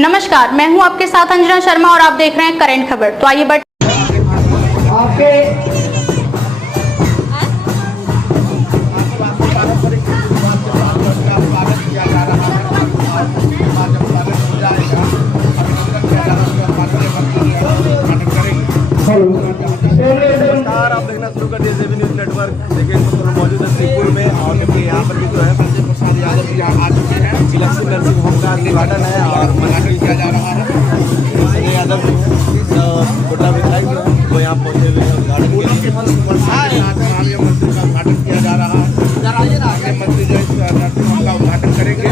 नमस्कार, मैं हूं आपके साथ अंजना शर्मा और आप देख रहे हैं करंट खबर। तो आइए आपके नमस्कार, आप देखना शुरू कर दिए जेबी न्यूज नेटवर्क। देखिए इस वक्त मौजूद है श्रीपुर में और देखिए यहाँ पर भी जो है संजय प्रसाद यादव यहाँ आ चुके हैं। लक्ष्मी नर्सिंग होम का उद्घाटन है और उद्घाटन किया जा रहा है। संजय यादव गोटा विधायक जो है वो यहाँ पहुँचे हुए हैं उद्घाटन के लिए। मंत्री का उद्घाटन किया जा रहा है। मंत्री जो है नर्सिंग होम का उद्घाटन करेंगे।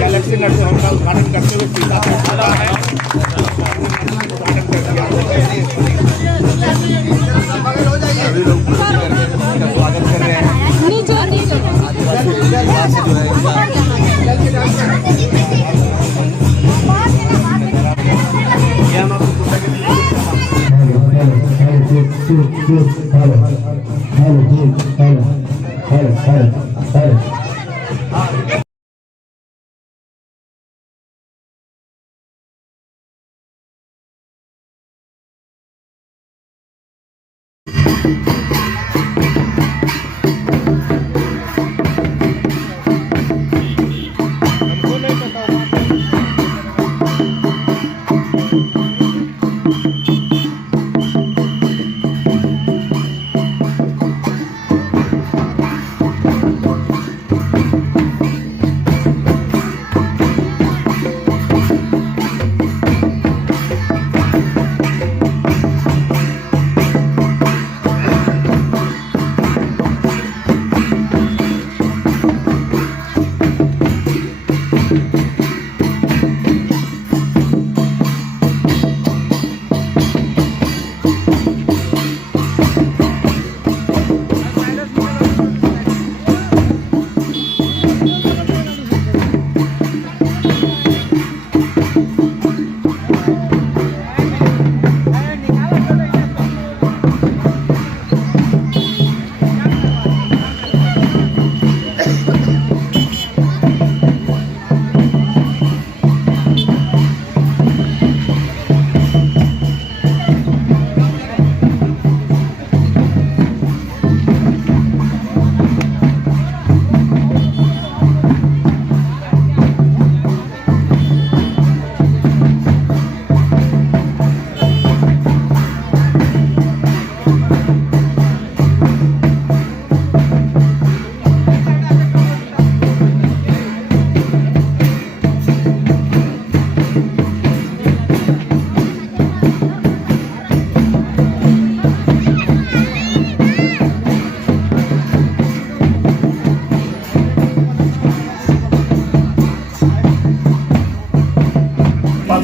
गैलेक्सी नर्सिंग होम का उद्घाटन करते हुए सीधा सभी लोग स्वागत कर रहे हैं।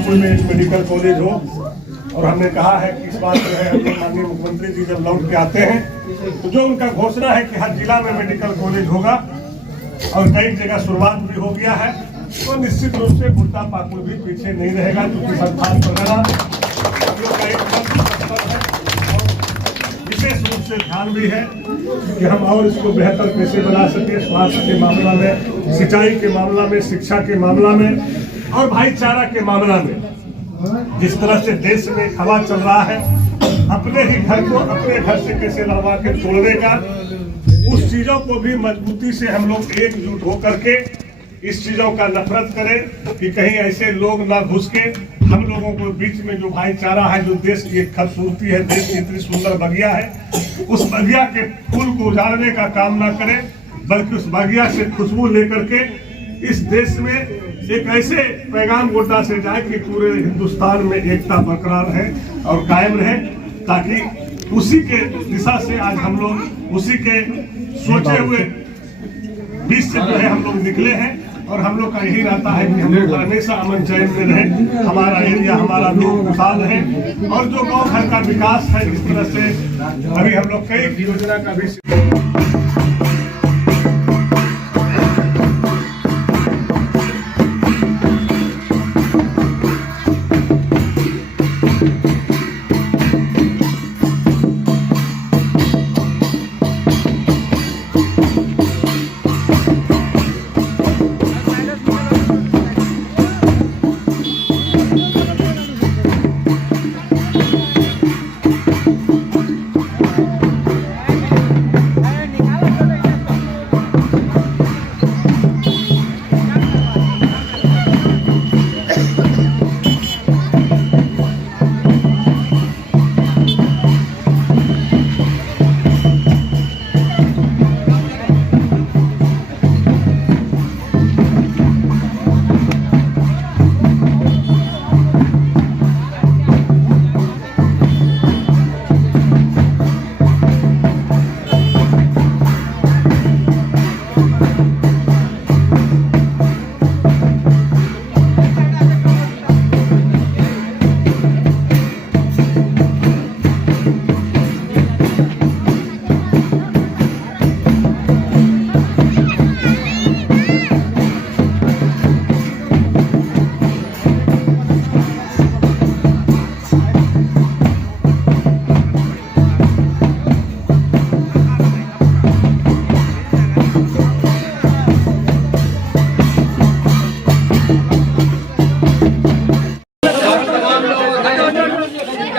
में एक मेडिकल कॉलेज हो और हमने कहा है कि इस बात जो है अपने माननीय मुख्यमंत्री जी जब लौट के आते हैं तो जो उनका घोषणा है कि हर जिला में मेडिकल कॉलेज होगा और कई जगह शुरुआत भी हो गया है, तो निश्चित रूप से बुट्टा पाकुड़ भी पीछे नहीं रहेगा, क्योंकि संस्थान प्रगति विशेष रूप से ध्यान भी है कि हम और इसको बेहतर कैसे बना सके। स्वास्थ्य के मामला में, सिंचाई के मामला में, शिक्षा के मामला में और भाईचारा के मामला में जिस तरह से देश में हवा चल रहा है, अपने ही घर को अपने घर से कैसे लड़वा के तोड़ने का, उस चीजों को भी मजबूती से हम लोग एकजुट होकर के इस चीजों का नफरत करें कि कहीं ऐसे लोग ना घुस के हम लोगों को बीच में जो भाईचारा है, जो देश की एक खूबसूरती है, देश की इतनी सुंदर बगिया है, उस बगिया के फूल को उजाड़ने का काम ना करें, बल्कि उस बगिया से खुशबू लेकर के इस देश में एक ऐसे पैगाम गोटा से जाए कि पूरे हिंदुस्तान में एकता बरकरार है और कायम रहे, ताकि उसी के दिशा से आज हम लोग उसी के सोचे हुए बीच से जो है हम लोग निकले हैं। और हम लोग का यही रहता है कि हम लोग हमेशा अमन चैन में रहे, हमारा एरिया, हमारा लोग खुशहाल है और जो गाँव घर का विकास है, इस तरह से अभी हम लोग कई योजना का भी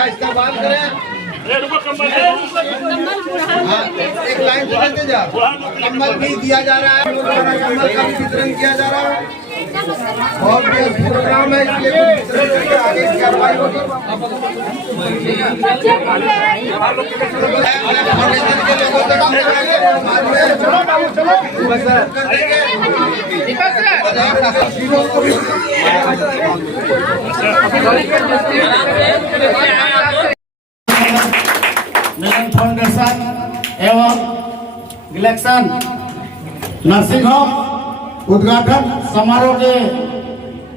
इसका बात करें। हाँ, एक लाइन पकड़ते जा। कम्बल भी दिया जा रहा है, कम्बल का भी वितरण किया जा रहा है। बहुत प्रोग्राम है, इसलिए वितरण करके आगे की कार्रवाई होगी। फाउंडेशन के लोगों से काम करेंगे, बाद में कर देंगे। मिलन फाउंडेशन एवं इलेक्शन नर्सिंग होम उद्घाटन समारोह के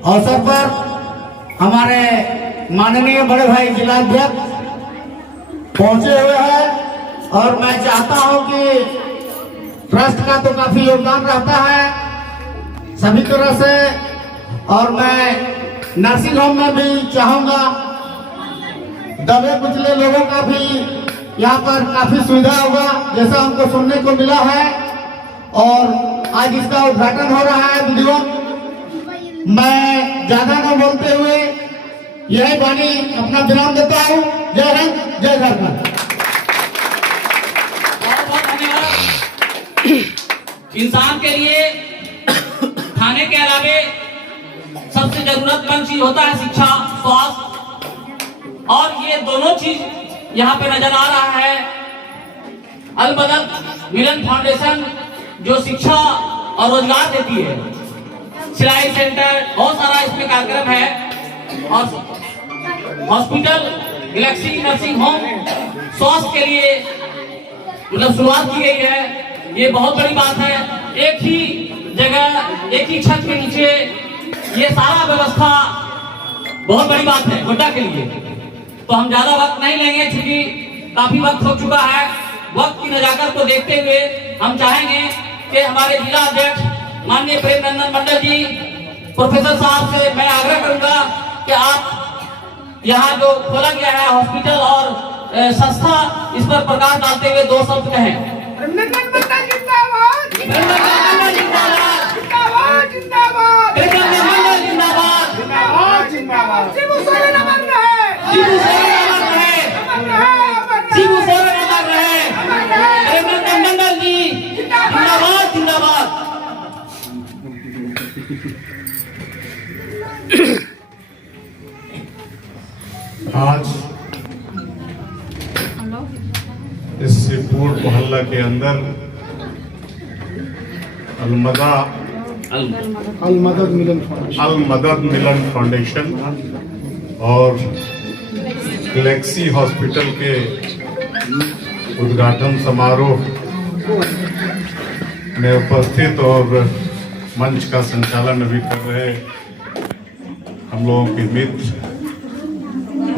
अवसर पर हमारे माननीय बड़े भाई जिलाध्यक्ष पहुंचे हुए हैं और मैं चाहता हूं कि ट्रस्ट का तो काफी योगदान रहता है सभी तरह से, और मैं नर्सिंग होम में भी चाहूंगा दबे कुचले लोगों का भी यहाँ पर काफी सुविधा होगा जैसा हमको सुनने को मिला है, और आज इसका उद्घाटन हो रहा है वीडियो। मैं ज्यादा न बोलते हुए यही वाणी अपना विराम देता हूँ। जय हिंद, जय झारखंड। बहुत धन्यवाद। इंसान के लिए खाने के अलावे सबसे जरूरतमंद चीज होता है शिक्षा, स्वास्थ्य, और ये दोनों चीज यहाँ पे नजर आ रहा है। अलमदद मिलन फाउंडेशन जो शिक्षा और रोजगार देती है, सिलाई सेंटर, बहुत सारा इसमें कार्यक्रम है, और हॉस्पिटल, गैलेक्सी नर्सिंग होम, स्वास्थ्य के लिए मतलब शुरुआत की गई है। ये बहुत बड़ी बात है। एक ही जगह, एक ही छत के नीचे ये सारा व्यवस्था बहुत बड़ी बात है गोड्डा के लिए। तो हम ज्यादा वक्त नहीं लेंगे क्योंकि काफी वक्त हो चुका है। वक्त की नजाकत को देखते हुए हम चाहेंगे कि हमारे जिला अध्यक्ष माननीय प्रेम नंदन मंडल जी, प्रोफेसर साहब से मैं आग्रह करूंगा कि आप यहाँ जो खोला गया है हॉस्पिटल और संस्था, इस पर प्रकाश डालते हुए दो शब्द कहें। आज इस सिपुर मोहल्ला के अंदर अलमदद मिलन फाउंडेशन और गैलेक्सी हॉस्पिटल के उद्घाटन समारोह में उपस्थित और मंच का संचालन अभी कर रहे हम लोगों के मित्र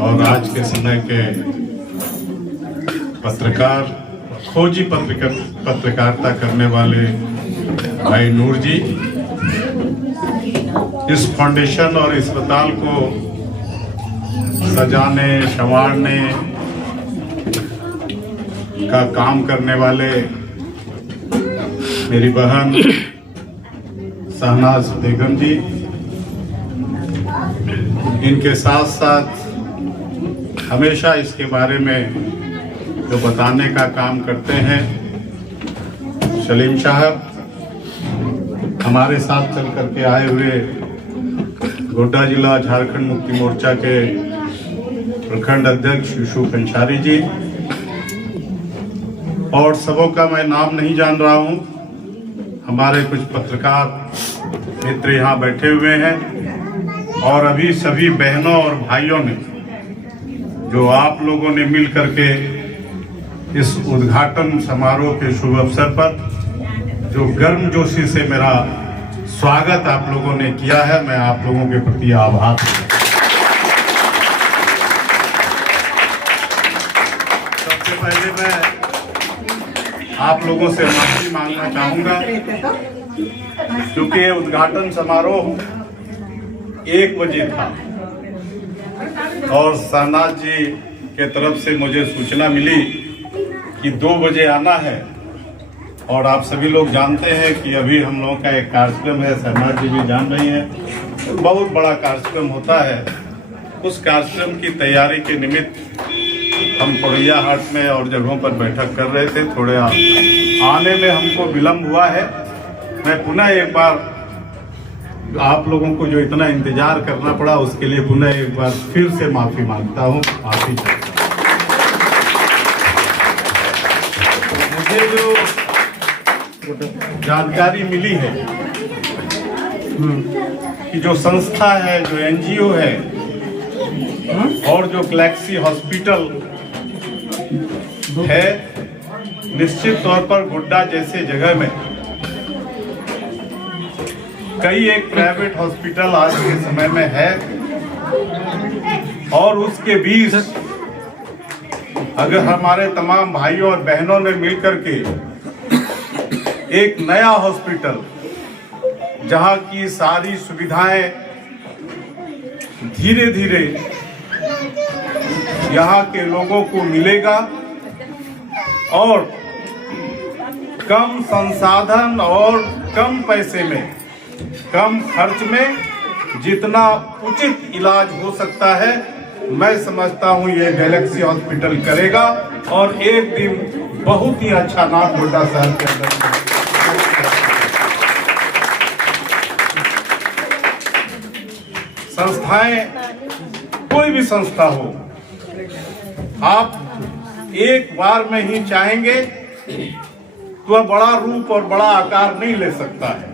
और आज के समय के पत्रकार, खोजी पत्रकारिता करने वाले भाई नूर जी, इस फाउंडेशन और अस्पताल को सजाने संवारने का काम करने वाले मेरी बहन शहनाज बेगम जी, इनके साथ साथ हमेशा इसके बारे में जो बताने का काम करते हैं सलीम साहब, हमारे साथ चल करके आए हुए गोड्डा जिला झारखंड मुक्ति मोर्चा के प्रखंड अध्यक्ष यूसुफ अंसारी जी, और सबों का मैं नाम नहीं जान रहा हूं। हमारे कुछ पत्रकार मित्र यहाँ बैठे हुए हैं, और अभी सभी बहनों और भाइयों ने जो आप लोगों ने मिल करके इस उद्घाटन समारोह के शुभ अवसर पर जो गर्मजोशी से मेरा स्वागत आप लोगों ने किया है, मैं आप लोगों के प्रति आभार। सबसे पहले मैं आप लोगों से माफी मांगना चाहूंगा क्योंकि ये उद्घाटन समारोह 1 बजे था और शहनाज जी के तरफ से मुझे सूचना मिली कि 2 बजे आना है, और आप सभी लोग जानते हैं कि अभी हम लोगों का एक कार्यक्रम है, शहनाज जी भी जान रही हैं, बहुत बड़ा कार्यक्रम होता है। उस कार्यक्रम की तैयारी के निमित्त हम पड़ैया हाट में और जगहों पर बैठक कर रहे थे, थोड़े आने में हमको विलम्ब हुआ है। मैं पुनः एक बार आप लोगों को जो इतना इंतजार करना पड़ा उसके लिए पुनः एक बार फिर से माफी मांगता हूँ। माफी चाहता हूँ। मुझे जो जानकारी मिली है कि जो संस्था है, जो एनजीओ है और जो गैलेक्सी हॉस्पिटल है, निश्चित तौर पर गोड्डा जैसे जगह में कई एक प्राइवेट हॉस्पिटल आज के समय में है और उसके बीच अगर हमारे तमाम भाइयों और बहनों ने मिलकर के एक नया हॉस्पिटल जहां की सारी सुविधाएं धीरे धीरे यहाँ के लोगों को मिलेगा और कम संसाधन और कम पैसे में, कम खर्च में जितना उचित इलाज हो सकता है, मैं समझता हूँ ये गैलेक्सी हॉस्पिटल करेगा और एक दिन बहुत ही अच्छा नाम गोड्डा शहर के अंदर। संस्थाएं, कोई भी संस्था हो, आप एक बार में ही चाहेंगे तो वह बड़ा रूप और बड़ा आकार नहीं ले सकता है।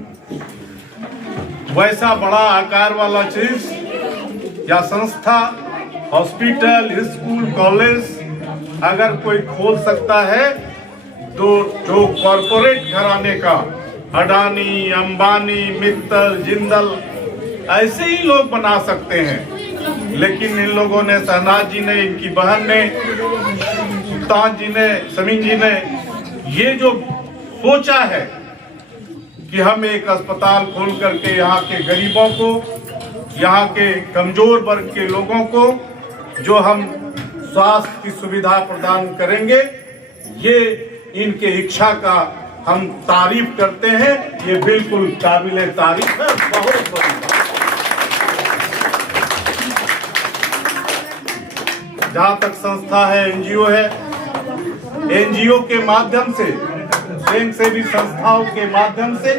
वैसा बड़ा आकार वाला चीज या संस्था, हॉस्पिटल, स्कूल, कॉलेज अगर कोई खोल सकता है तो जो कॉरपोरेट घराने का अडानी, अंबानी, मित्तल, जिंदल ऐसे ही लोग बना सकते हैं। लेकिन इन लोगों ने, शहनाज जी ने, इनकी बहन ने, सुल्तान जी ने, समीन जी ने ये जो सोचा है कि हम एक अस्पताल खोल करके यहाँ के गरीबों को, यहाँ के कमजोर वर्ग के लोगों को जो हम स्वास्थ्य की सुविधा प्रदान करेंगे, ये इनके इच्छा का हम तारीफ करते हैं। ये बिल्कुल काबिले तारीफ है, बहुत बड़ी बात। जहाँ तक संस्था है, एनजीओ है, एनजीओ के माध्यम से, स्वयं सेवी संस्थाओं के माध्यम से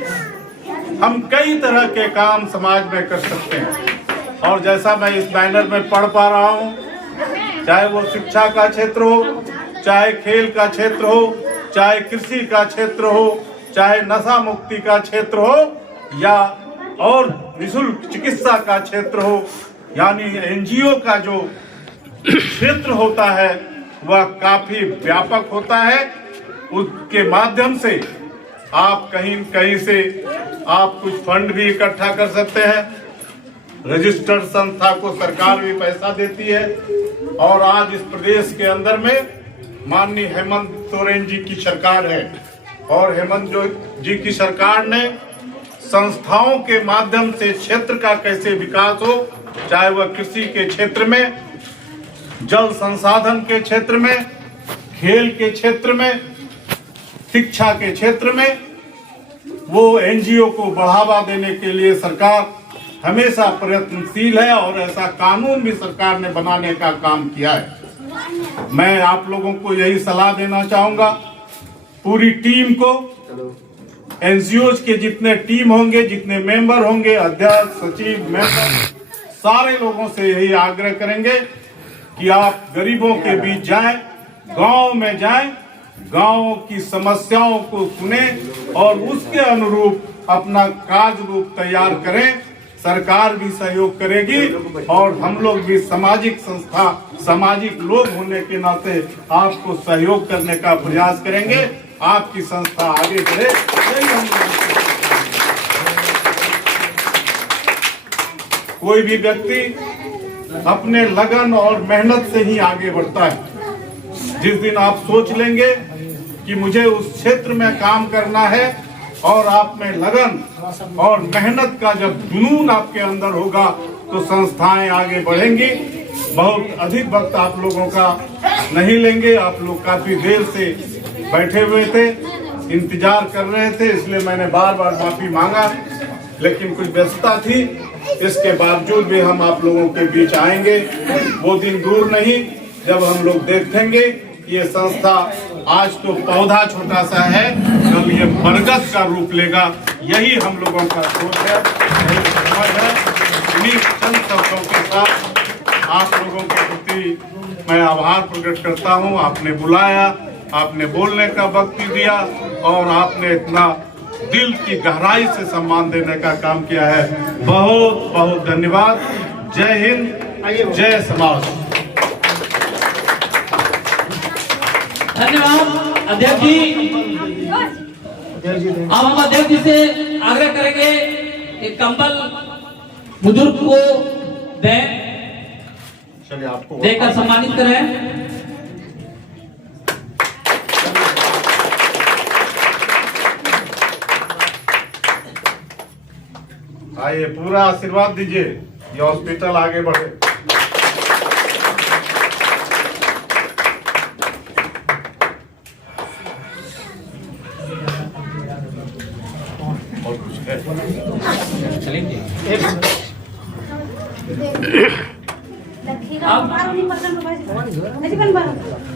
हम कई तरह के काम समाज में कर सकते हैं। और जैसा मैं इस बैनर में पढ़ पा रहा हूँ, चाहे वो शिक्षा का क्षेत्र हो, चाहे खेल का क्षेत्र हो, चाहे कृषि का क्षेत्र हो, चाहे नशा मुक्ति का क्षेत्र हो या और निःशुल्क चिकित्सा का क्षेत्र हो, यानी एनजीओ का जो क्षेत्र होता है वह काफी व्यापक होता है। उसके माध्यम से आप कहीं कहीं से आप कुछ फंड भी इकट्ठा कर सकते हैं। रजिस्टर्ड संस्था को सरकार भी पैसा देती है और आज इस प्रदेश के अंदर में माननीय हेमंत सोरेन जी की सरकार है और हेमंत जी की सरकार ने संस्थाओं के माध्यम से क्षेत्र का कैसे विकास हो, चाहे वह कृषि के क्षेत्र में, जल संसाधन के क्षेत्र में, खेल के क्षेत्र में, शिक्षा के क्षेत्र में, वो एनजीओ को बढ़ावा देने के लिए सरकार हमेशा प्रयत्नशील है और ऐसा कानून भी सरकार ने बनाने का काम किया है। मैं आप लोगों को यही सलाह देना चाहूंगा, पूरी टीम को, एनजीओ के जितने टीम होंगे, जितने मेंबर होंगे, अध्यक्ष, सचिव, मेंबर, सारे लोगों से यही आग्रह करेंगे कि आप गरीबों के बीच जाएं, गांव में जाएं, गांव की समस्याओं को सुने और उसके अनुरूप अपना कार्य रूप तैयार करें। सरकार भी सहयोग करेगी और हम लोग भी सामाजिक संस्था, सामाजिक लोग होने के नाते आपको सहयोग करने का प्रयास करेंगे। आपकी संस्था आगे बढ़े, यही हम कोई भी व्यक्ति अपने लगन और मेहनत से ही आगे बढ़ता है। जिस दिन आप सोच लेंगे कि मुझे उस क्षेत्र में काम करना है और आप में लगन और मेहनत का जब जुनून आपके अंदर होगा तो संस्थाएं आगे बढ़ेंगी। बहुत अधिक वक्त आप लोगों का नहीं लेंगे, आप लोग काफी देर से बैठे हुए थे, इंतजार कर रहे थे, इसलिए मैंने बार बार माफी मांगा, लेकिन कुछ व्यस्तता थी। इसके बावजूद भी हम आप लोगों के बीच आएंगे। वो दिन दूर नहीं जब हम लोग देखेंगे ये संस्था आज तो पौधा छोटा सा है, कल ये बरगद का रूप लेगा, यही हम लोगों का सोच है, यही समझ है। इन्हीं चंद शब्दों के साथ आप लोगों के प्रति मैं आभार प्रकट करता हूं। आपने बुलाया, आपने बोलने का वक्त दिया और आपने इतना दिल की गहराई से सम्मान देने का काम किया है। बहुत बहुत धन्यवाद। जय हिंद, जय समाज। धन्यवाद अध्यक्ष जी। अब हम अध्यक्ष जी से आग्रह करेंगे कि कंबल बुजुर्ग को दें, चलिए आपको देकर सम्मानित करें। आइए, पूरा आशीर्वाद दीजिए, ये हॉस्पिटल आगे बढ़े। और कुछ है? अब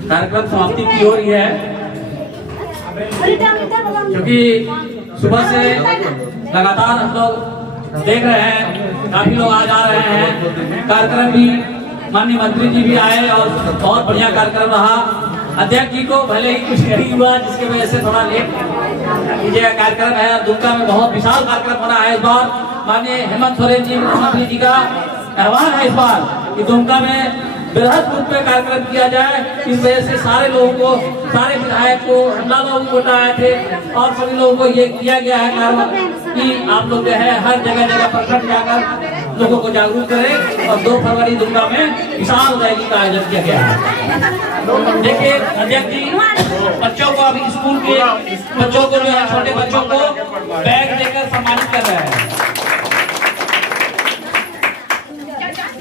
कार्यक्रम समाप्ति की ओर ही है, क्योंकि सुबह से लगातार हम लोग देख रहे हैं, काफी लोग आ जा रहे हैं। कार्यक्रम भी माननीय मंत्री जी भी आए और बहुत बढ़िया कार्यक्रम रहा। अध्यक्ष जी को भले ही कुछ नहीं हुआ, जिसकी वजह से थोड़ा लेट कीजिएगा। कार्यक्रम है दुमका में, बहुत विशाल कार्यक्रम होना है इस बार। माननीय हेमंत सोरेन जी मुख्यमंत्री जी का आह्वान है इस बार कि दुमका में बृहद रूप में कार्यक्रम किया जाए। इस वजह से सारे लोगों को, सारे विधायक को, हमला लोग वोट आए थे और सभी लोगों को ये किया गया है कारण कि आप लोग जो है हर जगह जगह प्रखंड जाकर लोगों को जागरूक करें। और 2 फरवरी दुमका में विशाल रैली का आयोजन किया गया है। देखिए अध्यक्ष जी, बच्चों को अभी स्कूल के बच्चों को जो है, छोटे बच्चों को बैग देकर सम्मानित कर रहे हैं।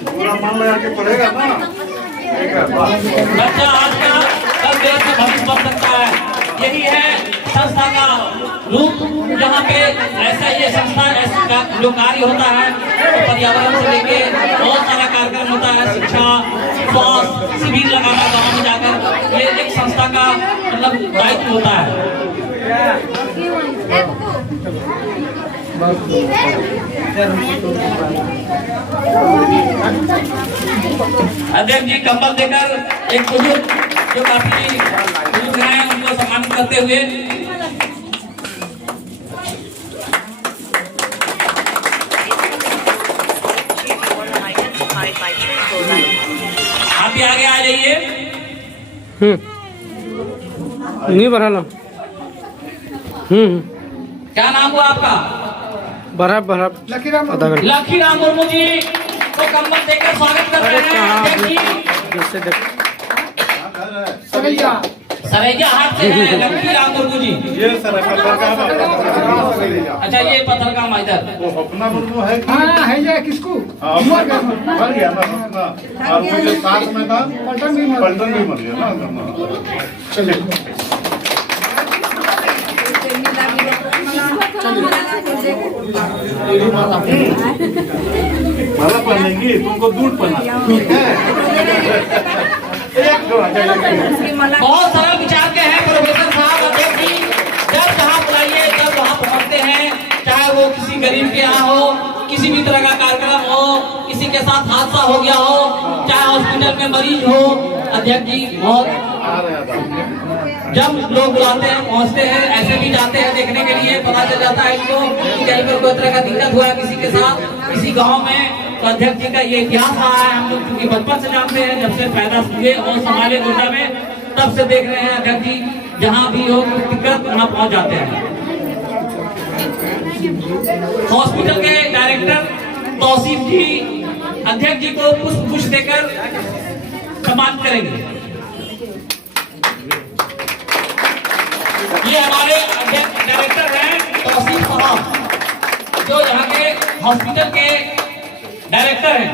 पूरा मन लगा के पढ़ेगा ना, बच्चा आज का कल देश में भविष्य बन सकता है। यही है संस्था का रूप, जहाँ पे ऐसा ये संस्था ऐसा जो कार्य होता है, तो पर्यावरण से लेके बहुत सारा कार्यक्रम होता है, शिक्षा, स्वास्थ्य शिविर लगाना गाँव में जाकर, ये एक संस्था का मतलब दायित्व होता है। अध्यक्ष जी कंबल देकर एक बुजुर्ग जो काफी बुजुर्ग हैं उनको सम्मानित करते हुए आप भी आगे आ जाइए। नहीं बढ़ाना। क्या नाम हुआ आपका? लकी राम मुर्मू जी को कंबल देकर स्वागत कर रहे हैं अध्यक्ष जी। सरैया हाट से है लकी राम मुर्मू जी। ये सर अच्छा, ये पत्थर का इधर वो अपना मुर्मू है कि है ये किसको? मर गया ना अपना, और वो जो साथ में था पलटन भी मर गया ना। चलिए माला पहनेंगी, तुमको दूध पहना। बहुत सरल विचार के हैं प्रोफेसर साहब। अध्यक्ष जी जब जहाँ बुलाइए तब वहाँ पहुँचते हैं, चाहे वो किसी गरीब के यहाँ हो, किसी भी तरह का कार्यक्रम हो, किसी के साथ हादसा हो गया हो, चाहे हॉस्पिटल में मरीज हो। अध्यक्ष जी बहुत जब लोग बुलाते हैं पहुंचते हैं, ऐसे भी जाते हैं देखने के लिए, पता चल जाता है इनको कि कहीं पर कोई तरह का दिक्कत हुआ है किसी के साथ, किसी गांव में। तो अध्यक्ष जी का ये इतिहास रहा है, हम लोग क्योंकि बचपन से जानते हैं, जब से पैदा हुए और संभाले गोटा में, तब से देख रहे हैं अध्यक्ष जी जहाँ भी हो दिक्कत वहाँ पहुँच जाते हैं। हॉस्पिटल के डायरेक्टर तौसीफ जी अध्यक्ष जी को पुष्प देकर सम्मान करेंगे। ये हमारे अध्यक्ष डायरेक्टर हैं तौसीफ साहब, जो यहाँ के हॉस्पिटल के डायरेक्टर हैं,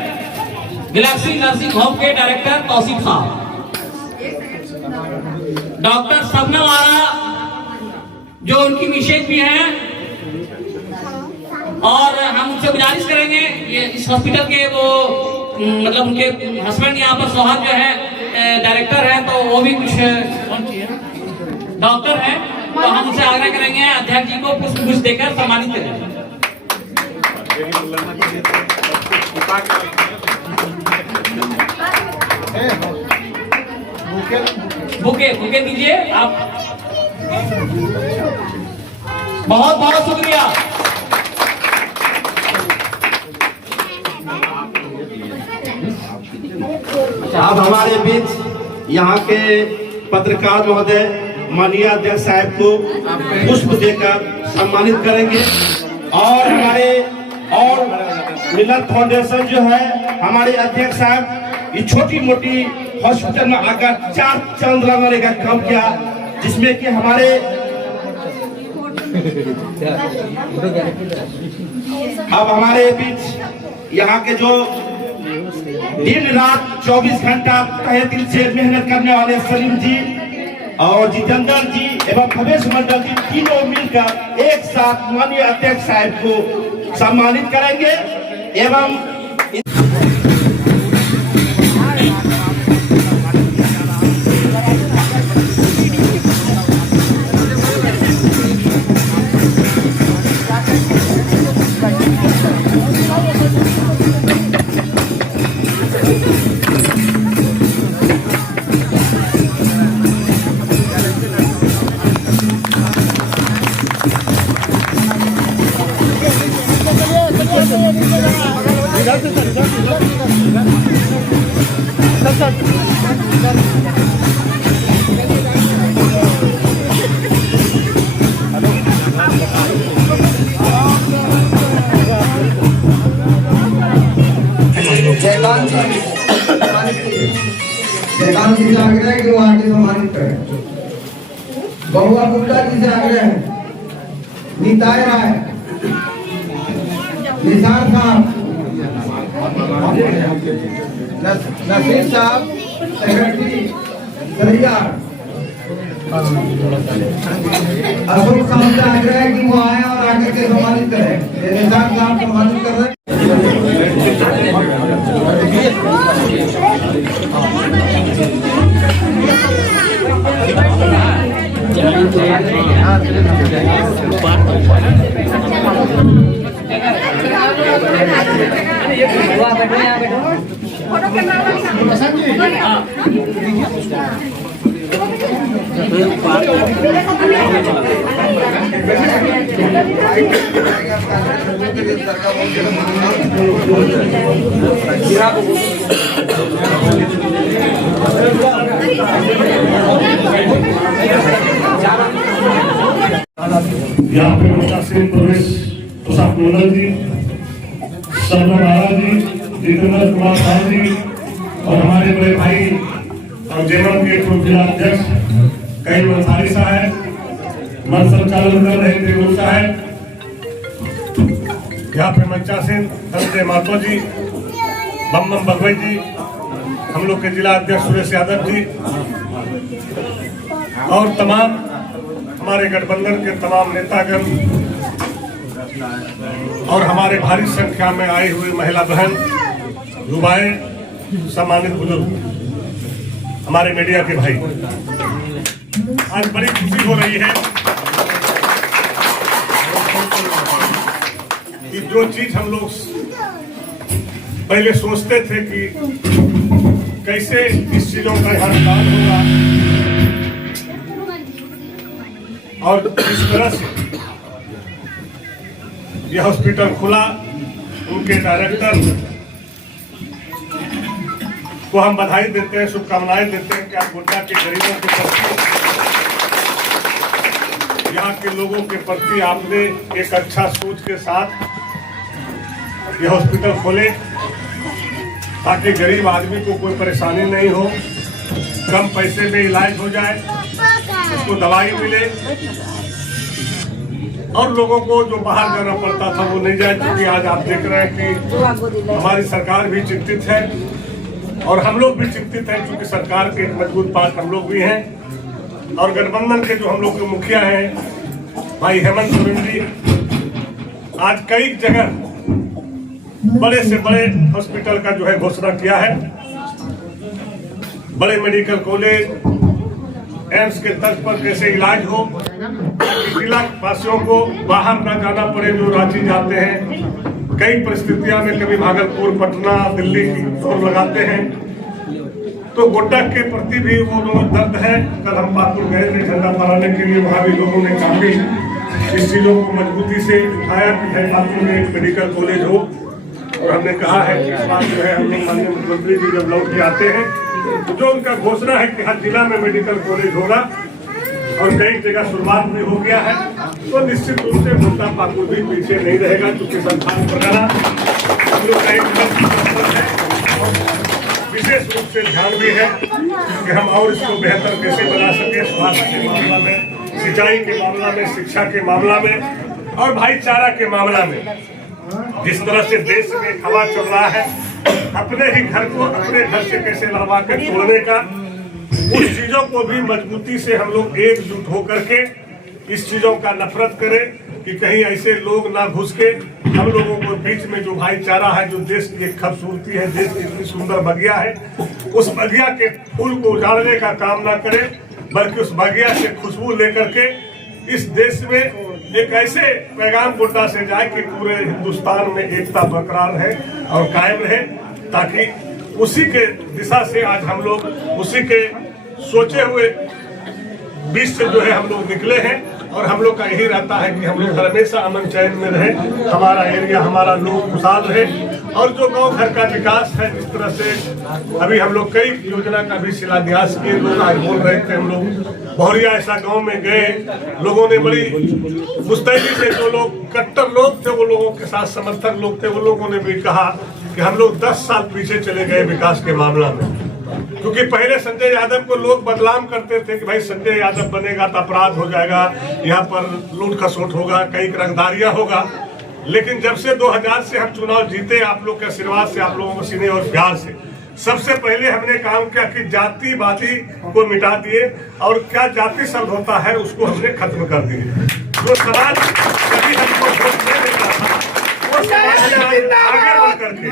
गैलेक्सी नर्सिंग होम के डायरेक्टर तौसीफ साहब। डॉक्टर सबना वाला जो उनकी मिसेज भी हैं, और हम उनसे गुजारिश करेंगे ये इस हॉस्पिटल के वो मतलब उनके हस्बैंड यहाँ पर सौहार्द जो है डायरेक्टर हैं तो वो भी कुछ डॉक्टर हैं, तो हम उनसे आग्रह करेंगे अध्यक्ष जी को पुष्प देकर सम्मानित करें। बुके दीजिए आप। बहुत बहुत शुक्रिया। अब हमारे बीच यहाँ के पत्रकार महोदय माननीय अध्यक्ष साहब को पुष्प देकर सम्मानित करेंगे और हमारे और मिलन फाउंडेशन जो है हमारे अध्यक्ष साहब ये छोटी मोटी हॉस्पिटल में आकर 4 चांद लगाने का काम किया, जिसमें कि हमारे अब हमारे बीच यहाँ के जो दिन रात 24 घंटा तहे दिल से मेहनत करने वाले सलीम जी और जितेंद्र जी एवं भवेश मंडल जी तीनों मिलकर एक साथ माननीय अध्यक्ष साहब को सम्मानित करेंगे एवं जयकांत जी से आग्रह है कि वो आगे सम्मानित करें। बहुआ गुप्ता जी से आग्रह है, नीताय राय, निसार साहब, नसीर साहब, सेक्रेटरी सरियार, अशोक साहब से आग्रह है कि वो आए और आगे के सम्मानित करें। निसार साहब सम्मानित कर रहे हैं। यहाँ पे मुतासिर प्रवेश प्रसाद मोहन जी, सरना महाराज जी, जितेंद्र कुमार साहब जी और हमारे बड़े भाई और जेएमएम के पूर्व जिला अध्यक्ष कई मंसारी साहब, मन संचालन कर रहे थे साहब, यहाँ पे मंचासीन संजय मातो जी, बम भगवत जी, हम लोग के जिला अध्यक्ष सुरेश यादव जी और तमाम हमारे गठबंधन के तमाम नेतागण और हमारे भारी संख्या में आए हुए महिला बहन, युवाएं, सम्मानित बुजुर्ग, हमारे मीडिया के भाई, आज बड़ी खुशी हो रही है कि जो चीज हम लोग पहले सोचते थे कि कैसे इस चीजों का यहाँ काम होगा और इस तरह से यह हॉस्पिटल खुला, उनके डायरेक्टर को हम बधाई देते हैं, शुभकामनाएं देते हैं कि आप गोड्डा के गरीबों के प्रति, यहाँ के लोगों के प्रति आपने एक अच्छा सोच के साथ यह हॉस्पिटल खोले ताकि गरीब आदमी को कोई परेशानी नहीं हो, कम पैसे में इलाज हो जाए, उसको दवाई मिले और लोगों को जो बाहर जाना पड़ता था वो नहीं जाए। क्योंकि आज आप देख रहे हैं कि हमारी सरकार भी चिंतित है और हम लोग भी चिंतित हैं, क्योंकि सरकार के एक मजबूत पार्ट हम लोग भी हैं और गठबंधन के जो हम लोग के मुखिया हैं भाई हेमंत सोरेन जी, आज कई जगह बड़े से बड़े हॉस्पिटल का जो है घोषणा किया है बड़े मेडिकल कॉलेज, एम्स के तर्ज पर कैसे इलाज हो, जिला वासियों को बाहर न जाना पड़े जो रांची जाते हैं। कई परिस्थितियों में कभी भागलपुर, पटना, दिल्ली की दौड़ लगाते हैं, तो गोड्डा के प्रति भी वो लोग दर्द है। कल हम पाकुड़ गए थे झंडा फहराने के लिए, वहाँ भी लोगों ने काफी इस चीजों को मजबूती से उठाया कि पाकुड़ में एक मेडिकल कॉलेज हो। और हमने कहा है कि इस बात जो है हम लोग माननीय मुख्यमंत्री जी जब लौट के आते हैं तो जो उनका घोषणा है कि हर जिला में मेडिकल कॉलेज होगा और कई जगह शुरुआत भी हो गया है, तो निश्चित रूप से गोड्डा पाकुड़ भी पीछे नहीं रहेगा, क्योंकि संस्थान वगैरह हम लोग का एक विशेष रूप से ध्यान भी है कि हम और इसको बेहतर कैसे बना सके, स्वास्थ्य के मामला में, सिंचाई के मामला में, शिक्षा के मामला में और भाईचारा के मामला में। जिस तरह से देश में हवा चल रहा है, अपने ही घर को अपने घर से कैसे लड़वा कर तोड़ने का, उस चीजों को भी मजबूती से हम लोग एकजुट होकर के इस चीजों का नफरत करें कि कहीं ऐसे लोग ना घुस के हम लोगों को बीच में जो भाईचारा है, जो देश की एक खूबसूरती है, देश की इतनी सुंदर बगिया है, उस बगिया के फूल को उजाड़ने का काम ना करें, बल्कि उस बगिया से खुशबू लेकर के इस देश में एक ऐसे पैगाम गोड्डा से जाए कि पूरे हिंदुस्तान में एकता बरकरार है और कायम रहे, ताकि उसी के दिशा से आज हम लोग उसी के सोचे हुए बीच से जो है हम लोग निकले हैं। और हम लोग का यही रहता है कि हम लोग हमेशा अमन चैन में रहे, हमारा एरिया, हमारा लोग खुशहाल रहे। और जो गांव घर का विकास है, जिस तरह से अभी हम लोग कई योजना का भी शिलान्यास किए, लोग आज बोल रहे थे, हम लोग बहुरिया ऐसा गांव में गए, लोगों ने बड़ी मुस्तैदी से, जो लोग कट्टर लोग थे वो लोगों के साथ समर्थक लोग थे, वो लोगों ने भी कहा कि हम लोग 10 साल पीछे चले गए विकास के मामला में। क्योंकि पहले संजय यादव को लोग बदनाम करते थे कि भाई संजय यादव बनेगा तो अपराध हो जाएगा, यहाँ पर लूट खसोट होगा, कई रंगदारियां होगा। लेकिन जब से 2000 से हम चुनाव जीते, आप लोग के आशीर्वाद से, आप लोगों के सीने और प्यार से, सबसे पहले हमने काम किया कि जातिवादी को मिटा दिए और क्या जाति शब्द होता है उसको हमने खत्म कर दिए। जो समाज कभी हमको वोट नहीं देता था, वो समाज आगे बढ़ करके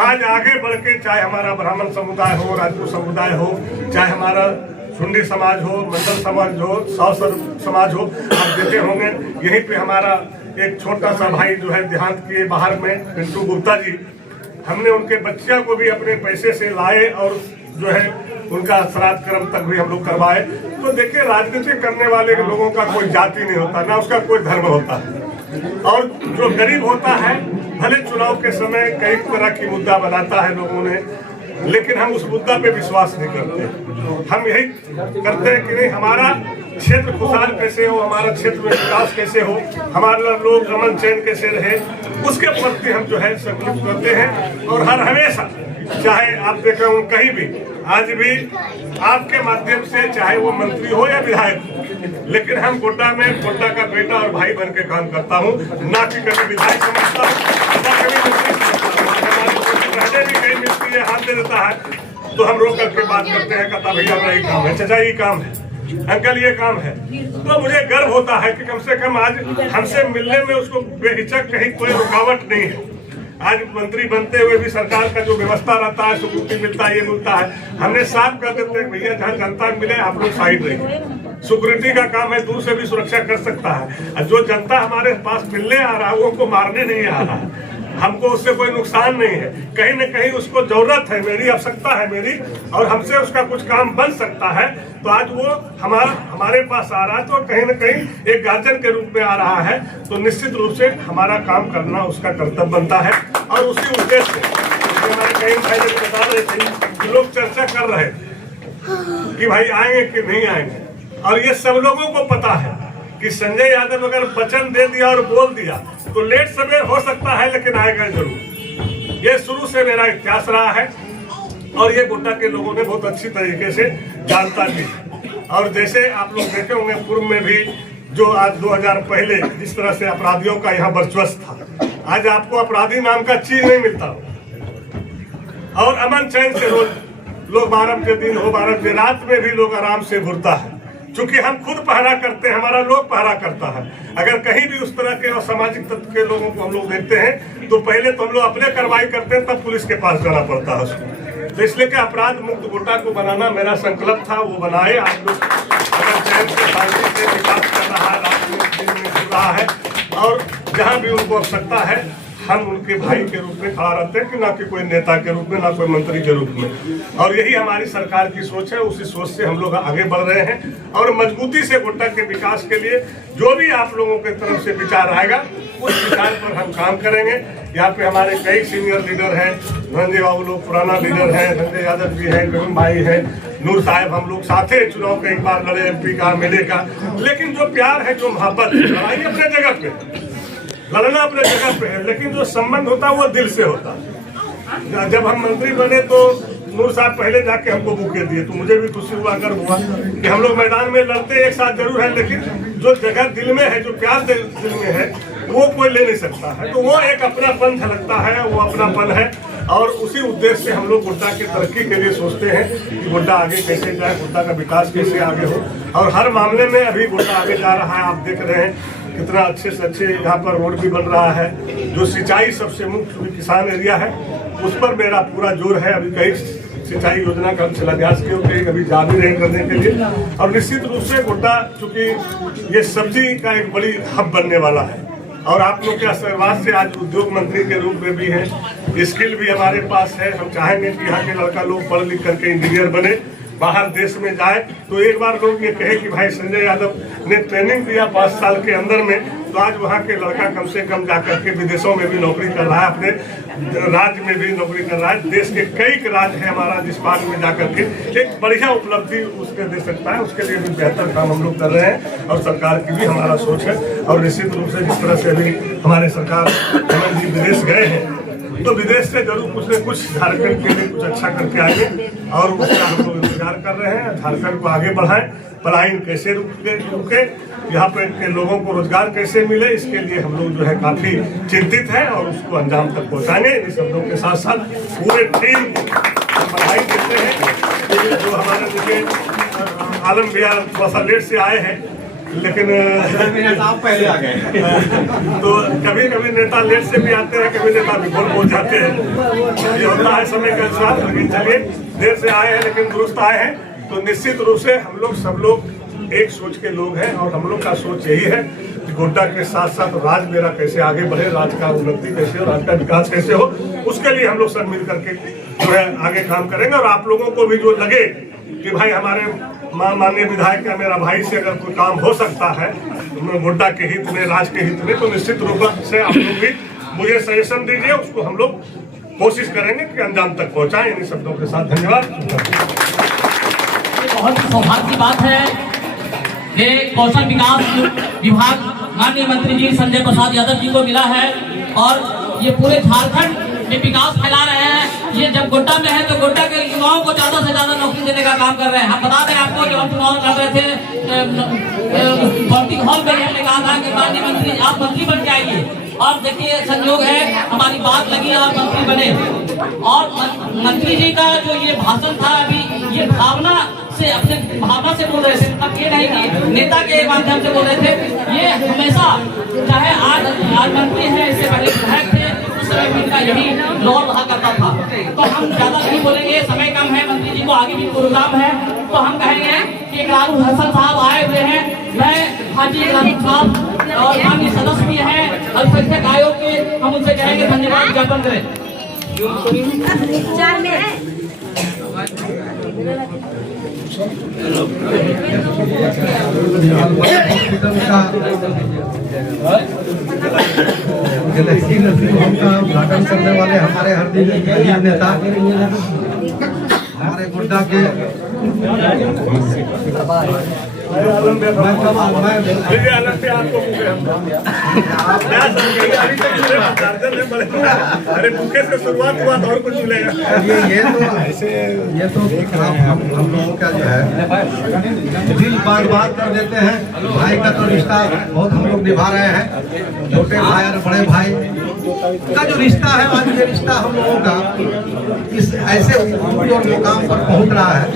आज आगे बढ़ के, चाहे हमारा ब्राह्मण समुदाय हो, राजपूत समुदाय हो, चाहे हमारा सुंडी समाज हो, मंडल समाज हो, सावसर समाज हो, आप देखे होंगे यहीं पे हमारा एक छोटा सा भाई जो है देहांत किए बाहर में, पिंटू गुप्ता जी, हमने उनके बच्चियों को भी अपने पैसे से लाए और जो है उनका श्राद्ध कर्म तक भी हम लोग करवाए। तो देखिए, राजनीति करने वाले लोगों का कोई जाति नहीं होता, ना उसका कोई धर्म होता है। और जो गरीब होता है, भले चुनाव के समय कई तरह की मुद्दा बनाता है लोगों ने, लेकिन हम उस मुद्दा पे विश्वास नहीं करते। हम यही करते हैं कि नहीं, हमारा क्षेत्र खुशहाल कैसे हो, हमारा क्षेत्र में विकास कैसे हो, हमारे लोग अमन चैन कैसे रहे, उसके प्रति हम जो है संकल्प करते हैं। और हर हमेशा, चाहे आप देखें हूँ कहीं भी, आज भी आपके माध्यम से, चाहे वो मंत्री हो या विधायक हो, लेकिन हम गोड्डा में गोड्डा का बेटा और भाई बन के काम करता हूँ, ना कि कभी विधायक समझता हूँ, ना कभी मंत्री समझता हूँ। पहले भी कहीं मिलती है, हाथ दे देता है तो हम रोक करके बात करते हैं, कहता भैया मेरा ये काम है, चाचा ये काम है, अंकल ये काम है। तो मुझे गर्व होता है कि कम से कम आज हमसे मिलने में उसको बेहिचक कहीं कोई रुकावट नहीं है। आज मंत्री बनते हुए भी सरकार का जो व्यवस्था रहता है, स्वीकृति मिलता है, ये मिलता है, हमने साफ कर देते हैं भैया जहाँ जनता मिले आप लोग साइड रहिए। सिक्योरिटी का काम है, दूर से भी सुरक्षा कर सकता है। जो जनता हमारे पास मिलने आ रहा है वो हमको मारने नहीं आ रहा है, हमको उससे कोई नुकसान नहीं है। कहीं न कहीं उसको जरूरत है मेरी, आवश्यकता है मेरी, और हमसे उसका कुछ काम बन सकता है, तो आज वो हमारे पास आ रहा है, तो कहीं न कहीं एक गार्जियन के रूप में आ रहा है, तो निश्चित रूप से हमारा काम करना उसका कर्तव्य बनता है। और उसी उद्देश्य से हमारे कई भाई बता रहे थे, लोग चर्चा कर रहे थे कि भाई आएंगे कि नहीं आएंगे, और ये सब लोगों को पता है कि संजय यादव अगर वचन दे दिया और बोल दिया तो लेट सवेर हो सकता है, लेकिन आएगा जरूर। ये शुरू से मेरा इतिहास रहा है और ये गोड्डा के लोगों ने बहुत अच्छी तरीके से जानता भी। और जैसे आप लोग देखे होंगे पूर्व में भी, जो आज 2000 पहले जिस तरह से अपराधियों का यहाँ वर्चस्व था, आज आपको अपराधी नाम का चीज नहीं मिलता। और अमन चैन से रोज लोग 12 बजे दिन हो, 12 बजे रात में भी लोग आराम से घुरता है, क्योंकि हम खुद पहरा करते हैं, हमारा लोग पहरा करता है। अगर कहीं भी उस तरह के असामाजिक तत्व के लोगों को हम लोग देखते हैं तो पहले तो हम लोग अपने कार्रवाई करते हैं, तब पुलिस के पास जाना पड़ता है उसको। तो इसलिए कि अपराध मुक्त गोड्डा को बनाना मेरा संकल्प था, वो बनाए। आप लोग अगर चैन से शांति से विकास कर रहा है, राजनीतिक में जुड़ रहा है और जहाँ भी उनको आवश्यकता है हम उनके भाई के रूप में खड़ा रहते हैं कि ना कि कोई नेता के रूप में, ना कोई मंत्री के रूप में। और यही हमारी सरकार की सोच है, उसी सोच से हम लोग आगे बढ़ रहे हैं और मजबूती से गोड्डा के विकास के लिए जो भी आप लोगों के तरफ से विचार आएगा उस विचार पर हम काम करेंगे। यहाँ पे हमारे कई सीनियर लीडर हैं, धनंजय बाबू लोग पुराना लीडर है, संजय यादव जी है, गगन भाई है, नूर साहब, हम लोग साथ ही चुनाव कई बार लड़े, MP का, MLA का। लेकिन जो प्यार है, जो मोहब्बत, लड़ाई अपने जगह पे, लड़ना अपने जगह पे है, लेकिन जो संबंध होता है वो दिल से होता है। जब हम मंत्री बने तो नूर साहब पहले जाके हमको बुके दिए, तो मुझे भी खुशी हुआ, गर्व हुआ कि हम लोग मैदान में लड़ते एक साथ जरूर है, लेकिन जो जगह दिल में है, जो प्यार दिल में है, वो कोई ले नहीं सकता है। तो वो एक अपनापन झलकता है, वो अपनापन है और उसी उद्देश्य से हम लोग गोड्डा की तरक्की के लिए सोचते हैं कि गोड्डा आगे कैसे जाए, गोड्डा का विकास कैसे आगे हो। और हर मामले में अभी गोड्डा आगे जा रहा है। आप देख रहे हैं कितना अच्छे से अच्छे यहाँ पर रोड भी बन रहा है। जो सिंचाई सबसे मुख्य किसान एरिया है उस पर मेरा पूरा जोर है। अभी कई सिंचाई योजना का शिलान्यास किए, कभी जा भी रहे करने के लिए। और निश्चित रूप से गोड्डा चूंकि ये सब्जी का एक बड़ी हब बनने वाला है और आप लोग के आशीर्वाद से आज उद्योग मंत्री के रूप में भी है, स्किल भी हमारे पास है। हम चाहेंगे कि यहाँ के लड़का लोग पढ़ लिख करके इंजीनियर बने, बाहर देश में जाए। तो एक बार लोग ये कहे कि भाई संजय यादव ने ट्रेनिंग दिया 5 साल के अंदर में, तो आज वहाँ के लड़का कम से कम जाकर के विदेशों में भी नौकरी कर रहा है, अपने राज्य में भी नौकरी कर रहा है। देश के कई राज्य है हमारा जिस भाग में जाकर के एक बढ़िया उपलब्धि उसके दे सकता है। उसके लिए भी बेहतर काम हम लोग कर रहे हैं और सरकार की भी हमारा सोच है। और निश्चित रूप से जिस तरह से अभी हमारे सरकार हेमंत जी विदेश गए हैं, तो विदेश से जरूर कुछ न कुछ झारखंड के लिए कुछ अच्छा करके आएंगे और उसका हम लोग इंतजार कर रहे हैं। झारखंड को आगे बढ़ाएं, पलायन कैसे रुके, यहाँ पे के लोगों को रोजगार कैसे मिले, इसके लिए हम लोग जो है काफी चिंतित हैं और उसको अंजाम तक पहुँचाएंगे। इन सब लोग के साथ साथ पूरे टीम को बधाई देते हैं। जो हमारे देखिए आलम भैया थोड़ा सा लेट से आए हैं, लेकिन आप पहले आ गए। तो कभी कभी नेता लेट से भी आते हैं, कभी नेता भी पहुंच जाते हैं, ये होता है समय के अनुसार। लेकिन चलिए देर से आए हैं लेकिन दुरुस्त आए हैं। तो निश्चित रूप से हम लोग सब लोग एक सोच के लोग हैं और हम लोग का सोच यही है कि गोड्डा के साथ साथ राज्य मेरा कैसे आगे बढ़े, राज्य का उन्नति कैसे हो, राज्य का विकास कैसे हो, उसके लिए हम लोग सब मिल करके जो है आगे काम करेंगे। और आप लोगों को भी जो लगे कि भाई हमारे माननीय विधायक या मेरा भाई से अगर कोई काम हो सकता है गोड्डा के हित में, राज्य के हित में, तो निश्चित रूप से आप लोग भी मुझे सजेशन दीजिए, उसको हम लोग कोशिश करेंगे कि अंजाम तक पहुंचाएं। इन शब्दों के साथ धन्यवाद। बहुत सौभाग्य की बात है कि कौशल विकास विभाग माननीय मंत्री जी संजय प्रसाद यादव जी को मिला है और ये पूरे झारखंड में विकास फैला रहे हैं। ये जब गोड्डा में है तो गोड्डा के युवाओं को ज्यादा से ज्यादा नौकरी देने का काम कर रहे हैं। हम बता दें आपको, जब हम चुनाव लड़ रहे थे पॉलिटिक हॉल में हमने कहा था कि माननीय मंत्री आप मंत्री बन के आइए, और देखिए संयोग है हमारी बात लगी और मंत्री बने। और मंत्री जी का जो ये भाषण था अभी, ये भावना से, अपने भावना से बोल रहे थे, अब ये नहीं कि नेता के माध्यम से बोल रहे थे। ये हमेशा, चाहे आज मंत्री है, इससे पहले विधायक थे, उस समय इनका यही लॉ रहा करता था। तो हम ज्यादा नहीं बोलेंगे, समय कम है, मंत्री जी को आगे भी प्रोग्राम है, तो हम कहेंगे कि इकरारुल हसन साहब आए हुए हैं। मैं हाजी इकरारुल साहब और माननीय सदस्य भी हैं अल्पसंख्यक आयोग के, हम उनसे कहेंगे धन्यवाद ज्ञापन करें। गैलेक्सी नर्सिंग होम का उद्घाटन करने वाले हमारे हरदीप नेता, हमारे गोड्डा के अरे भूखे से शुरुआत हुआ और कुछ मिलेगा। ये तो हम लोगों का जो है दिल बार बार कर देते हैं। भाई का तो रिश्ता बहुत हम लोग निभा रहे हैं। छोटे भाई और बड़े भाई का जो रिश्ता है, आज ये रिश्ता हम लोगों का इस ऐसे मुकाम पर पहुंच रहा है।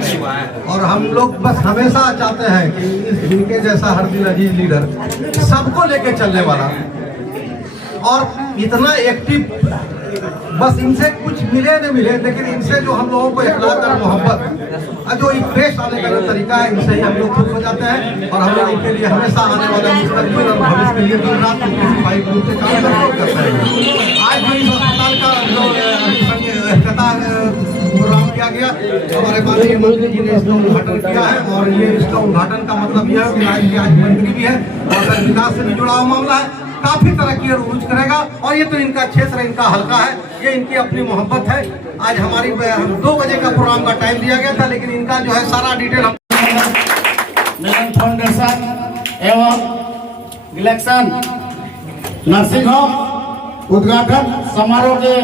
और हम लोग बस हमेशा चाहते हैं कि इनके जैसा हर दिल अजीज लीडर सबको लेके चलने वाला और इतना एक्टिव बस इनसे कुछ मिले न मिले, लेकिन इनसे जो हम लोगों को इखलाक और मोहब्बत और जो एक पेश आने का जो तरीका है, इनसे ही हम लोग खुश हो जाते हैं। और हम लोग इनके लिए हमेशा आने वाले मुस्तकबिल और भविष्य के लिए दिन रात भाई ग्रुप से काम करते हैं। आज भी इस अस्पताल का जो प्रोग्राम किया गया, हमारे माननीय मंत्री जी ने इसका उद्घाटन किया है। और ये इसका उद्घाटन का मतलब यह है कि राज्य के आज मंत्री भी है और विकास से भी जुड़ा हुआ मामला है, काफी तरक्की और उरूज करेगा। और ये तो इनका क्षेत्र, इनका हल्का है, ये इनकी अपनी मोहब्बत है। आज हमारी 2 बजे का प्रोग्राम का टाइम दिया गया था, लेकिन इनका जो है सारा डिटेल हम मिलन फाउंडेशन एवं गिलेक्शन नर्सिंग होम उद्घाटन समारोह के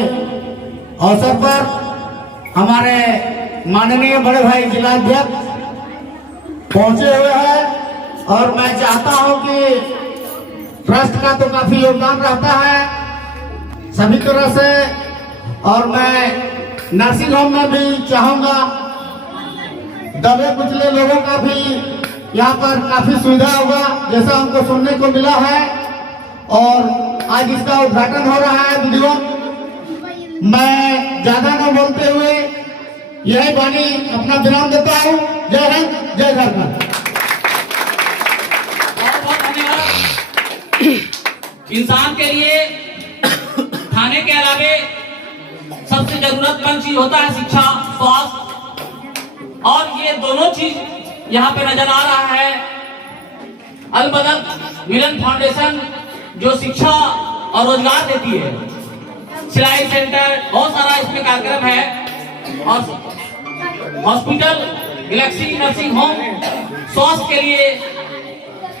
अवसर पर हमारे माननीय बड़े भाई जिलाध्यक्ष पहुंचे हुए हैं। और मैं चाहता हूं कि ट्रस्ट का तो काफी योगदान रहता है सभी तरह से, और मैं नर्सिंग होम में भी चाहूंगा दबे कुचले लोगों का भी यहाँ पर काफी सुविधा होगा, जैसा हमको सुनने को मिला है। और आज इसका उद्घाटन हो रहा है वीडियो। मैं ज्यादा न बोलते हुए यही वाणी अपना विराम देता हूँ। जय हिंद, जय झारखंड। इंसान के लिए खाने के अलावे सबसे जरूरतमंद चीज होता है शिक्षा, स्वास्थ्य, और ये दोनों चीज यहाँ पे नजर आ रहा है। अल मदद मिलन फाउंडेशन जो शिक्षा और रोजगार देती है, सिलाई सेंटर, बहुत सारा इसमें कार्यक्रम है। और हॉस्पिटल गैलेक्सी नर्सिंग होम स्वास्थ्य के लिए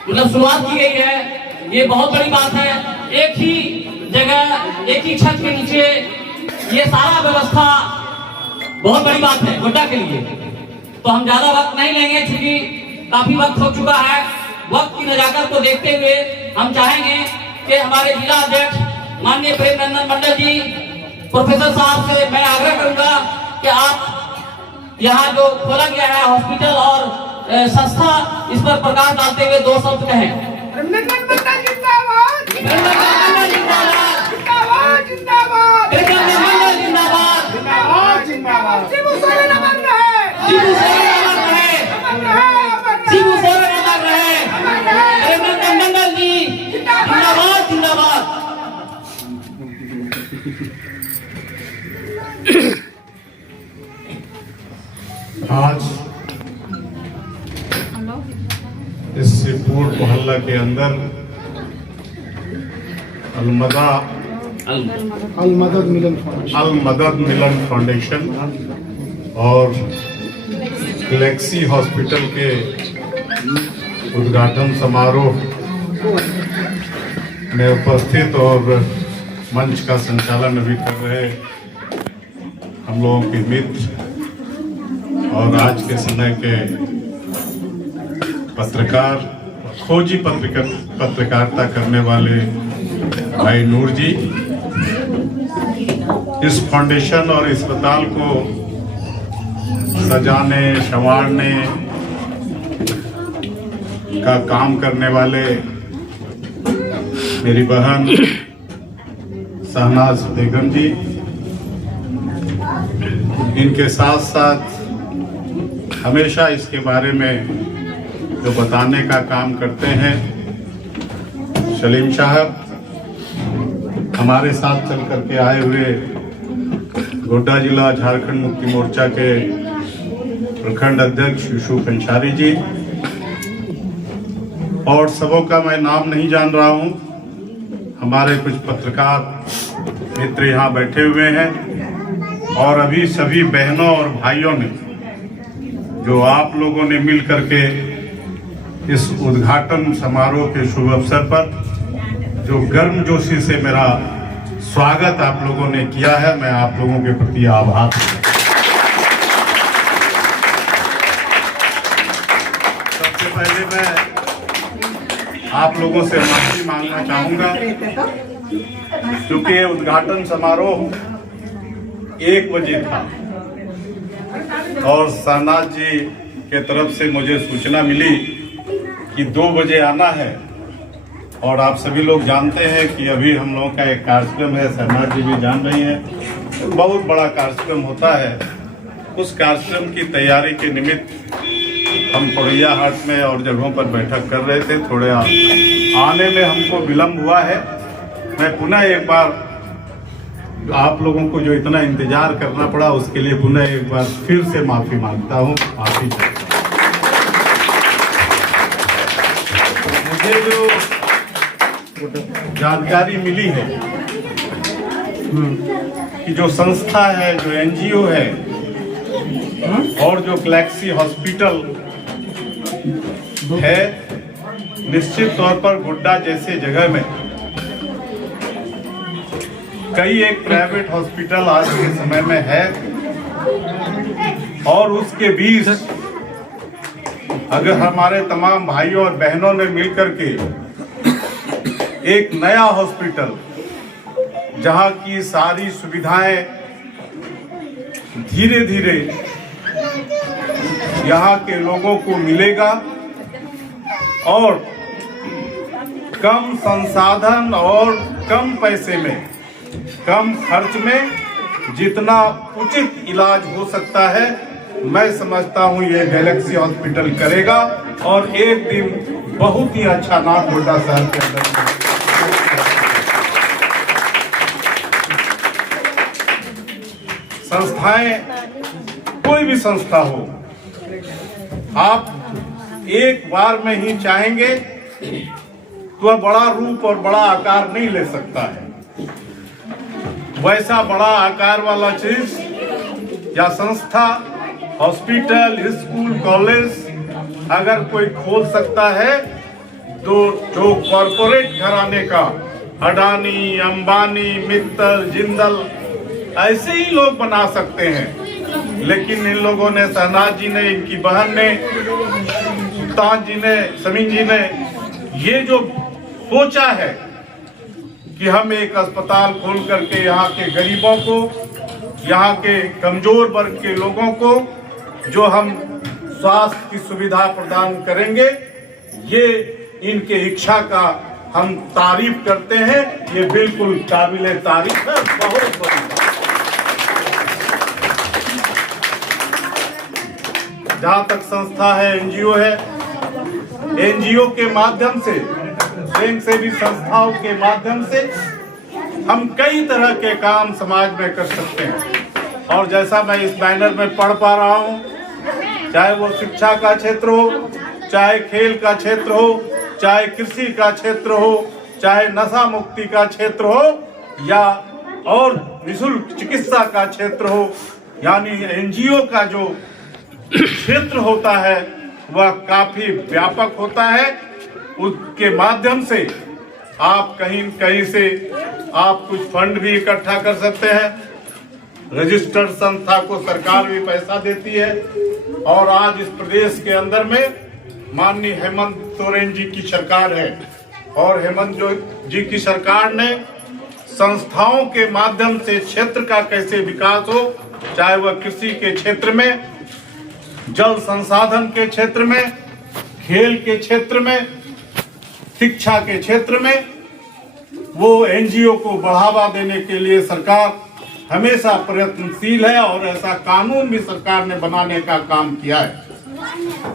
मतलब शुरुआत की गई है, ये बहुत बड़ी बात है। एक ही जगह, एक ही छत के नीचे ये सारा व्यवस्था बहुत बड़ी बात है गोड्डा के लिए। तो हम ज्यादा वक्त नहीं लेंगे, क्योंकि काफी वक्त हो चुका है। वक्त की नजाकत को देखते हुए हम चाहेंगे कि हमारे जिला अध्यक्ष माननीय प्रेम नंदन मंडल जी, प्रोफेसर साहब से मैं आग्रह करूंगा कि आप यहाँ जो खोला गया है हॉस्पिटल और संस्था, इस पर प्रकाश डालते हुए 2 शब्द कहें। आज इस सिपुर मोहल्ला के अंदर अल मदद मिलन फाउंडेशन और गैलेक्सी हॉस्पिटल के उद्घाटन समारोह में उपस्थित और मंच का संचालन अभी कर रहे हम लोगों के मित्र और आज के समय के पत्रकार, खोजी पत्रकारिता करने वाले भाई नूर जी, इस फाउंडेशन और अस्पताल को सजाने संवारने का काम करने वाले मेरी बहन शहनाज बेगम जी, इनके साथ साथ हमेशा इसके बारे में जो बताने का काम करते हैं सलीम साहब, हमारे साथ चल करके आए हुए गोड्डा जिला झारखंड मुक्ति मोर्चा के प्रखंड अध्यक्ष यूसुफ अंसारी जी, और सबों का मैं नाम नहीं जान रहा हूं। हमारे कुछ पत्रकार मित्र यहाँ बैठे हुए हैं, और अभी सभी बहनों और भाइयों ने जो आप लोगों ने मिल करके इस उद्घाटन समारोह के शुभ अवसर पर जो गर्मजोशी से मेरा स्वागत आप लोगों ने किया है, मैं आप लोगों के प्रति आभार। सबसे पहले मैं आप लोगों से माफी मांगना चाहूंगा, क्योंकि ये उद्घाटन समारोह 1 बजे था और शहनाज जी के तरफ से मुझे सूचना मिली कि 2 बजे आना है, और आप सभी लोग जानते हैं कि अभी हम लोगों का एक कार्यक्रम है, शहनाज जी भी जान रही हैं, बहुत बड़ा कार्यक्रम होता है। उस कार्यक्रम की तैयारी के निमित्त हम पड़ैया हाट में और जगहों पर बैठक कर रहे थे। थोड़े आने में हमको विलम्ब हुआ है। मैं पुनः एक बार आप लोगों को जो इतना इंतजार करना पड़ा उसके लिए पुनः एक बार फिर से माफी मांगता हूँ। माफी चाहता हूँ। मुझे जो जानकारी मिली है कि जो संस्था है, जो एनजीओ है और जो गैलेक्सी हॉस्पिटल है, निश्चित तौर पर गोड्डा जैसे जगह में कई एक प्राइवेट हॉस्पिटल आज के समय में है और उसके बीच अगर हमारे तमाम भाइयों और बहनों ने मिलकर के एक नया हॉस्पिटल जहां की सारी सुविधाएं धीरे धीरे यहाँ के लोगों को मिलेगा और कम संसाधन और कम पैसे में, कम खर्च में जितना उचित इलाज हो सकता है, मैं समझता हूँ ये गैलेक्सी हॉस्पिटल करेगा और एक दिन बहुत ही अच्छा नाम गोड्डा शहर के अंदर। संस्थाएं, कोई भी संस्था हो, आप एक बार में ही चाहेंगे तो वह बड़ा रूप और बड़ा आकार नहीं ले सकता है। वैसा बड़ा आकार वाला चीज या संस्था, हॉस्पिटल, स्कूल, कॉलेज अगर कोई खोल सकता है तो जो कॉरपोरेट घराने का अडानी, अंबानी, मित्तल, जिंदल ऐसे ही लोग बना सकते हैं। लेकिन इन लोगों ने, शहनाज जी ने, इनकी बहन ने, ताज जी ने, समीन जी ने ये जो सोचा है कि हम एक अस्पताल खोल करके यहाँ के गरीबों को, यहाँ के कमजोर वर्ग के लोगों को जो हम स्वास्थ्य की सुविधा प्रदान करेंगे, ये इनके इच्छा का हम तारीफ करते हैं। ये बिल्कुल काबिले तारीफ है, बहुत बड़ी। जहाँ तक संस्था है, एनजीओ है, एनजीओ के माध्यम से, बैंक से भी संस्थाओं के माध्यम से हम कई तरह के काम समाज में कर सकते हैं। और जैसा मैं इस बैनर में पढ़ पा रहा हूँ, चाहे वो शिक्षा का क्षेत्र हो, चाहे खेल का क्षेत्र हो, चाहे कृषि का क्षेत्र हो, चाहे नशा मुक्ति का क्षेत्र हो या और निःशुल्क चिकित्सा का क्षेत्र हो, यानी एनजीओ का जो क्षेत्र होता है वह काफी व्यापक होता है। उसके माध्यम से आप कहीं से आप कुछ फंड भी इकट्ठा कर सकते हैं। रजिस्टर्ड संस्था को सरकार भी पैसा देती है और आज इस प्रदेश के अंदर में माननीय हेमंत सोरेन जी की सरकार है और हेमंत जी की सरकार ने संस्थाओं के माध्यम से क्षेत्र का कैसे विकास हो, चाहे वह कृषि के क्षेत्र में, जल संसाधन के क्षेत्र में, खेल के क्षेत्र में, शिक्षा के क्षेत्र में, वो एनजीओ को बढ़ावा देने के लिए सरकार हमेशा प्रयत्नशील है और ऐसा कानून भी सरकार ने बनाने का काम किया है।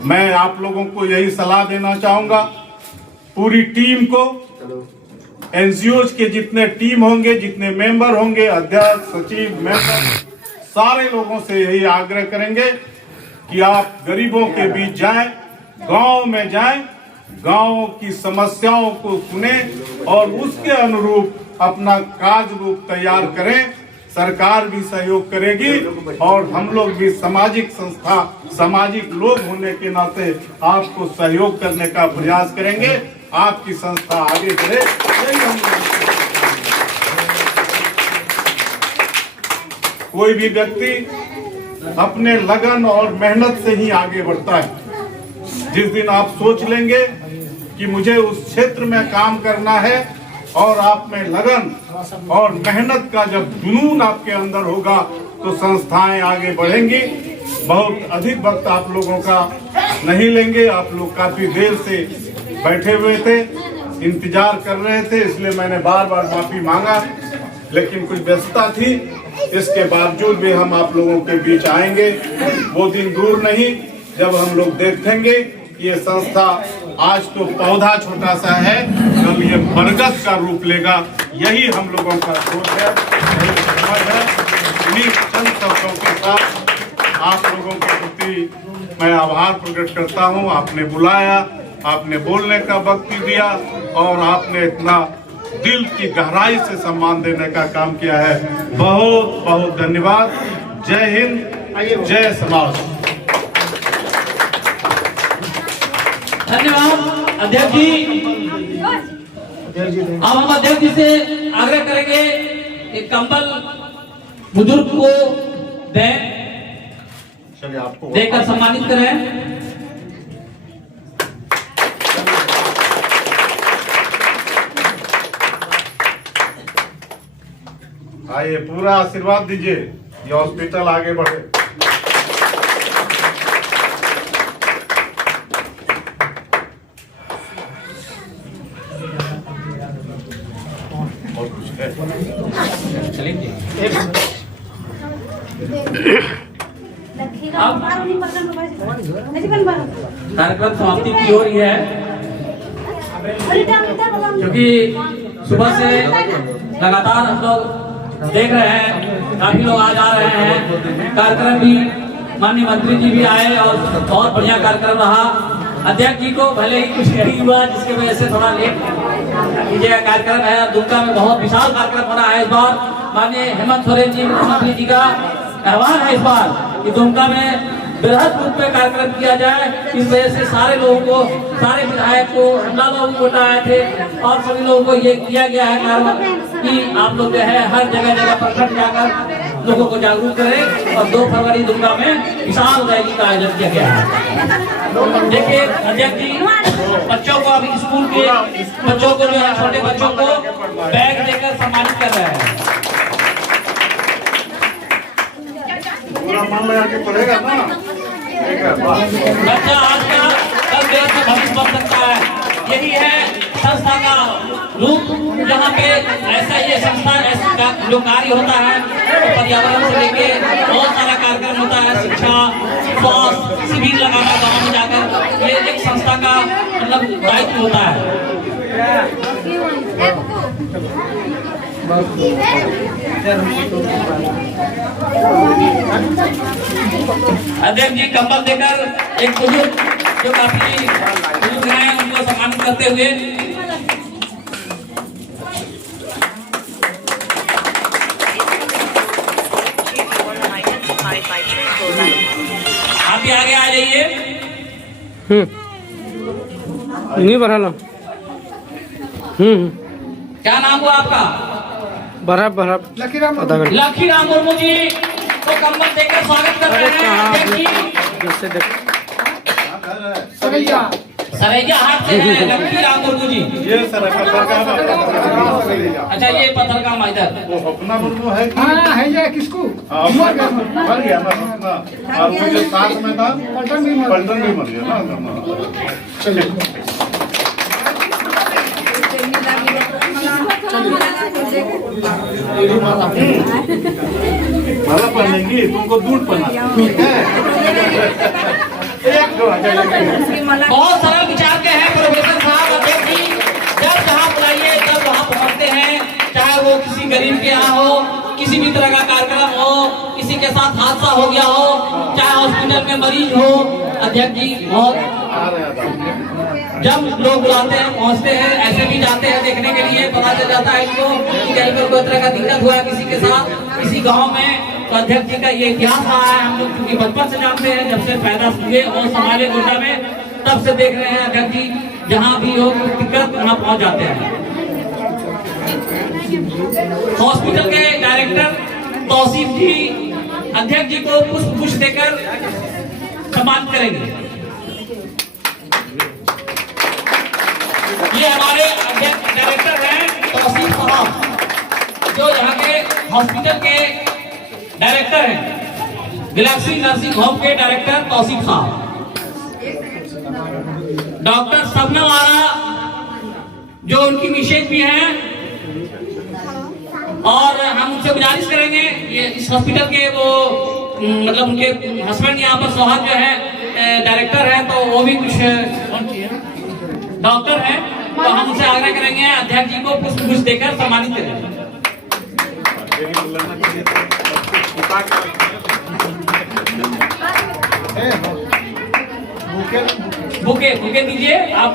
मैं आप लोगों को यही सलाह देना चाहूंगा, पूरी टीम को, एनजीओ के जितने टीम होंगे, जितने मेंबर होंगे, अध्यक्ष, सचिव, मेंबर, सारे लोगों से यही आग्रह करेंगे कि आप गरीबों के बीच जाएं, गांव में जाएं, गांव की समस्याओं को सुने और उसके अनुरूप अपना कार्य रूप तैयार करें। सरकार भी सहयोग करेगी और हम लोग भी सामाजिक संस्था, सामाजिक लोग होने के नाते आपको सहयोग करने का प्रयास करेंगे। आपकी संस्था आगे बढ़े, कोई भी व्यक्ति अपने लगन और मेहनत से ही आगे बढ़ता है। जिस दिन आप सोच लेंगे कि मुझे उस क्षेत्र में काम करना है और आप में लगन और मेहनत का जब जुनून आपके अंदर होगा तो संस्थाएं आगे बढ़ेंगी। बहुत अधिक वक्त आप लोगों का नहीं लेंगे, आप लोग काफी देर से बैठे हुए थे। इंतजार कर रहे थे, इसलिए मैंने बार बार माफी मांगा, लेकिन कुछ व्यस्तता थी। इसके बावजूद भी हम आप लोगों के बीच आएंगे। वो दिन दूर नहीं जब हम लोग देखेंगे ये संस्था आज तो पौधा छोटा सा है, कल ये बरगद का रूप लेगा। यही हम लोगों का सोच है, यही समझ है। इन्हीं चंद शब्दों के साथ आप लोगों के प्रति मैं आभार प्रकट करता हूं। आपने बुलाया, आपने बोलने का वक्त दिया और आपने इतना दिल की गहराई से सम्मान देने का काम किया है। बहुत बहुत धन्यवाद। जय हिंद, जय समाज। धन्यवाद अध्यक्ष जी। अब हम अध्यक्ष जी से आग्रह करेंगे एक कंबल बुजुर्ग को दें, चलिए आपको देकर सम्मानित करें। आइए, पूरा आशीर्वाद दीजिए, ये हॉस्पिटल आगे बढ़े। और कुछ है? कार्यक्रम समाप्ति की ओर ही है, क्योंकि सुबह से लगातार हम लोग देख रहे हैं, काफी लोग आ जा रहे हैं। कार्यक्रम भी माननीय मंत्री जी भी आए और बहुत बढ़िया कार्यक्रम रहा। अध्यक्ष जी को भले ही कुछ नहीं हुआ, जिसकी वजह से थोड़ा लेट कीजिएगा। कार्यक्रम है दुमका में, बहुत विशाल कार्यक्रम होना है इस बार। माननीय हेमंत सोरेन जी मुख्यमंत्री जी का आह्वान है इस बार कि दुमका में बृहद रूप में कार्यक्रम किया जाए। इस वजह से सारे लोगों को, सारे विधायक को, हमला लोग वोट आए थे और सभी लोगों को ये किया गया है कार्य कि आप लोग जो है हर जगह जगह पर जाकर लोगों को जागरूक करें। और 2 फरवरी दुमका में विशाल रैली का आयोजन किया गया है। देखिए अध्यक्ष जी, बच्चों को अभी स्कूल के बच्चों को जो है, छोटे बच्चों को बैग देकर सम्मानित कर रहे हैं। पूरा मन लगा के पढ़ेगा ना, बच्चा आज का कल देश का भविष्य बन सकता है। यही है संस्था का रूप, जहाँ पे ऐसा ये संस्था ऐसा जो कार्य होता है, तो पर्यावरण से लेके बहुत सारा कार्यक्रम होता है, शिक्षा, स्वास्थ्य शिविर लगाना गाँव में जाकर, ये एक संस्था का मतलब दायित्व होता है। अध्यक्ष जी कंबल देकर एक बुजुर्ग जो काफी बुजुर्ग हैं उनको सम्मानित करते हुए आप भी आगे आ जाइए। नहीं बढ़ा। क्या नाम हुआ आपका? बराबर लखीराम मुर्मू जी को कंबल देकर स्वागत कर रहे हैं। सरैया हाट से है लखीराम मुर्मू जी। ये सर अच्छा, ये पत्थर का इधर वो अपना मुर्मू है कि है ये किसको मर गया ना अपना, और वो जो साथ में था पलटन भी मर गया ना। चलिए माला पहनेंगी, तुमको दूध पहना, ठीक है? बहुत सरल विचार के हैं प्रोफेसर साहब। अध्यक्ष जी जब जहाँ बुलाइए तब वहाँ पहुँचते हैं, चाहे वो किसी गरीब के यहाँ हो, किसी भी तरह का कार्यक्रम हो, किसी के साथ हादसा हो गया हो, चाहे हॉस्पिटल में मरीज हो। अध्यक्ष जी बहुत जब लोग बुलाते हैं पहुंचते हैं, ऐसे भी जाते हैं देखने के लिए, पता चल जाता है इनको कि कहीं पर कोई तरह का दिक्कत हुआ है किसी के साथ, किसी गांव में। तो अध्यक्ष जी का ये इतिहास रहा है, हम लोग क्योंकि बचपन से जानते हैं, जब से पैदा हुए और संभाले गोटा में, तब से देख रहे हैं अध्यक्ष जी जहाँ भी हो दिक्कत वहाँ पहुँच जाते हैं। हॉस्पिटल के डायरेक्टर तौसीफ जी अध्यक्ष जी को पुष्प देकर सम्मान करेंगे। ये हमारे डायरेक्टर हैं तौसीफ साहब, जो यहाँ के हॉस्पिटल के डायरेक्टर हैं, गैलेक्सी नर्सिंग होम के डायरेक्टर तौसीफ साहब। डॉक्टर सबनम आरा जो उनकी मिसेज भी हैं, और हम उनसे गुजारिश करेंगे, ये इस हॉस्पिटल के वो मतलब उनके हस्बैंड यहाँ पर सोहाग जो है डायरेक्टर हैं, तो वो भी कुछ डॉक्टर हैं, तो हम उनसे आग्रह करेंगे अध्यक्ष जी को पुष्प देकर सम्मानित करें। बुके बुके दीजिए आप।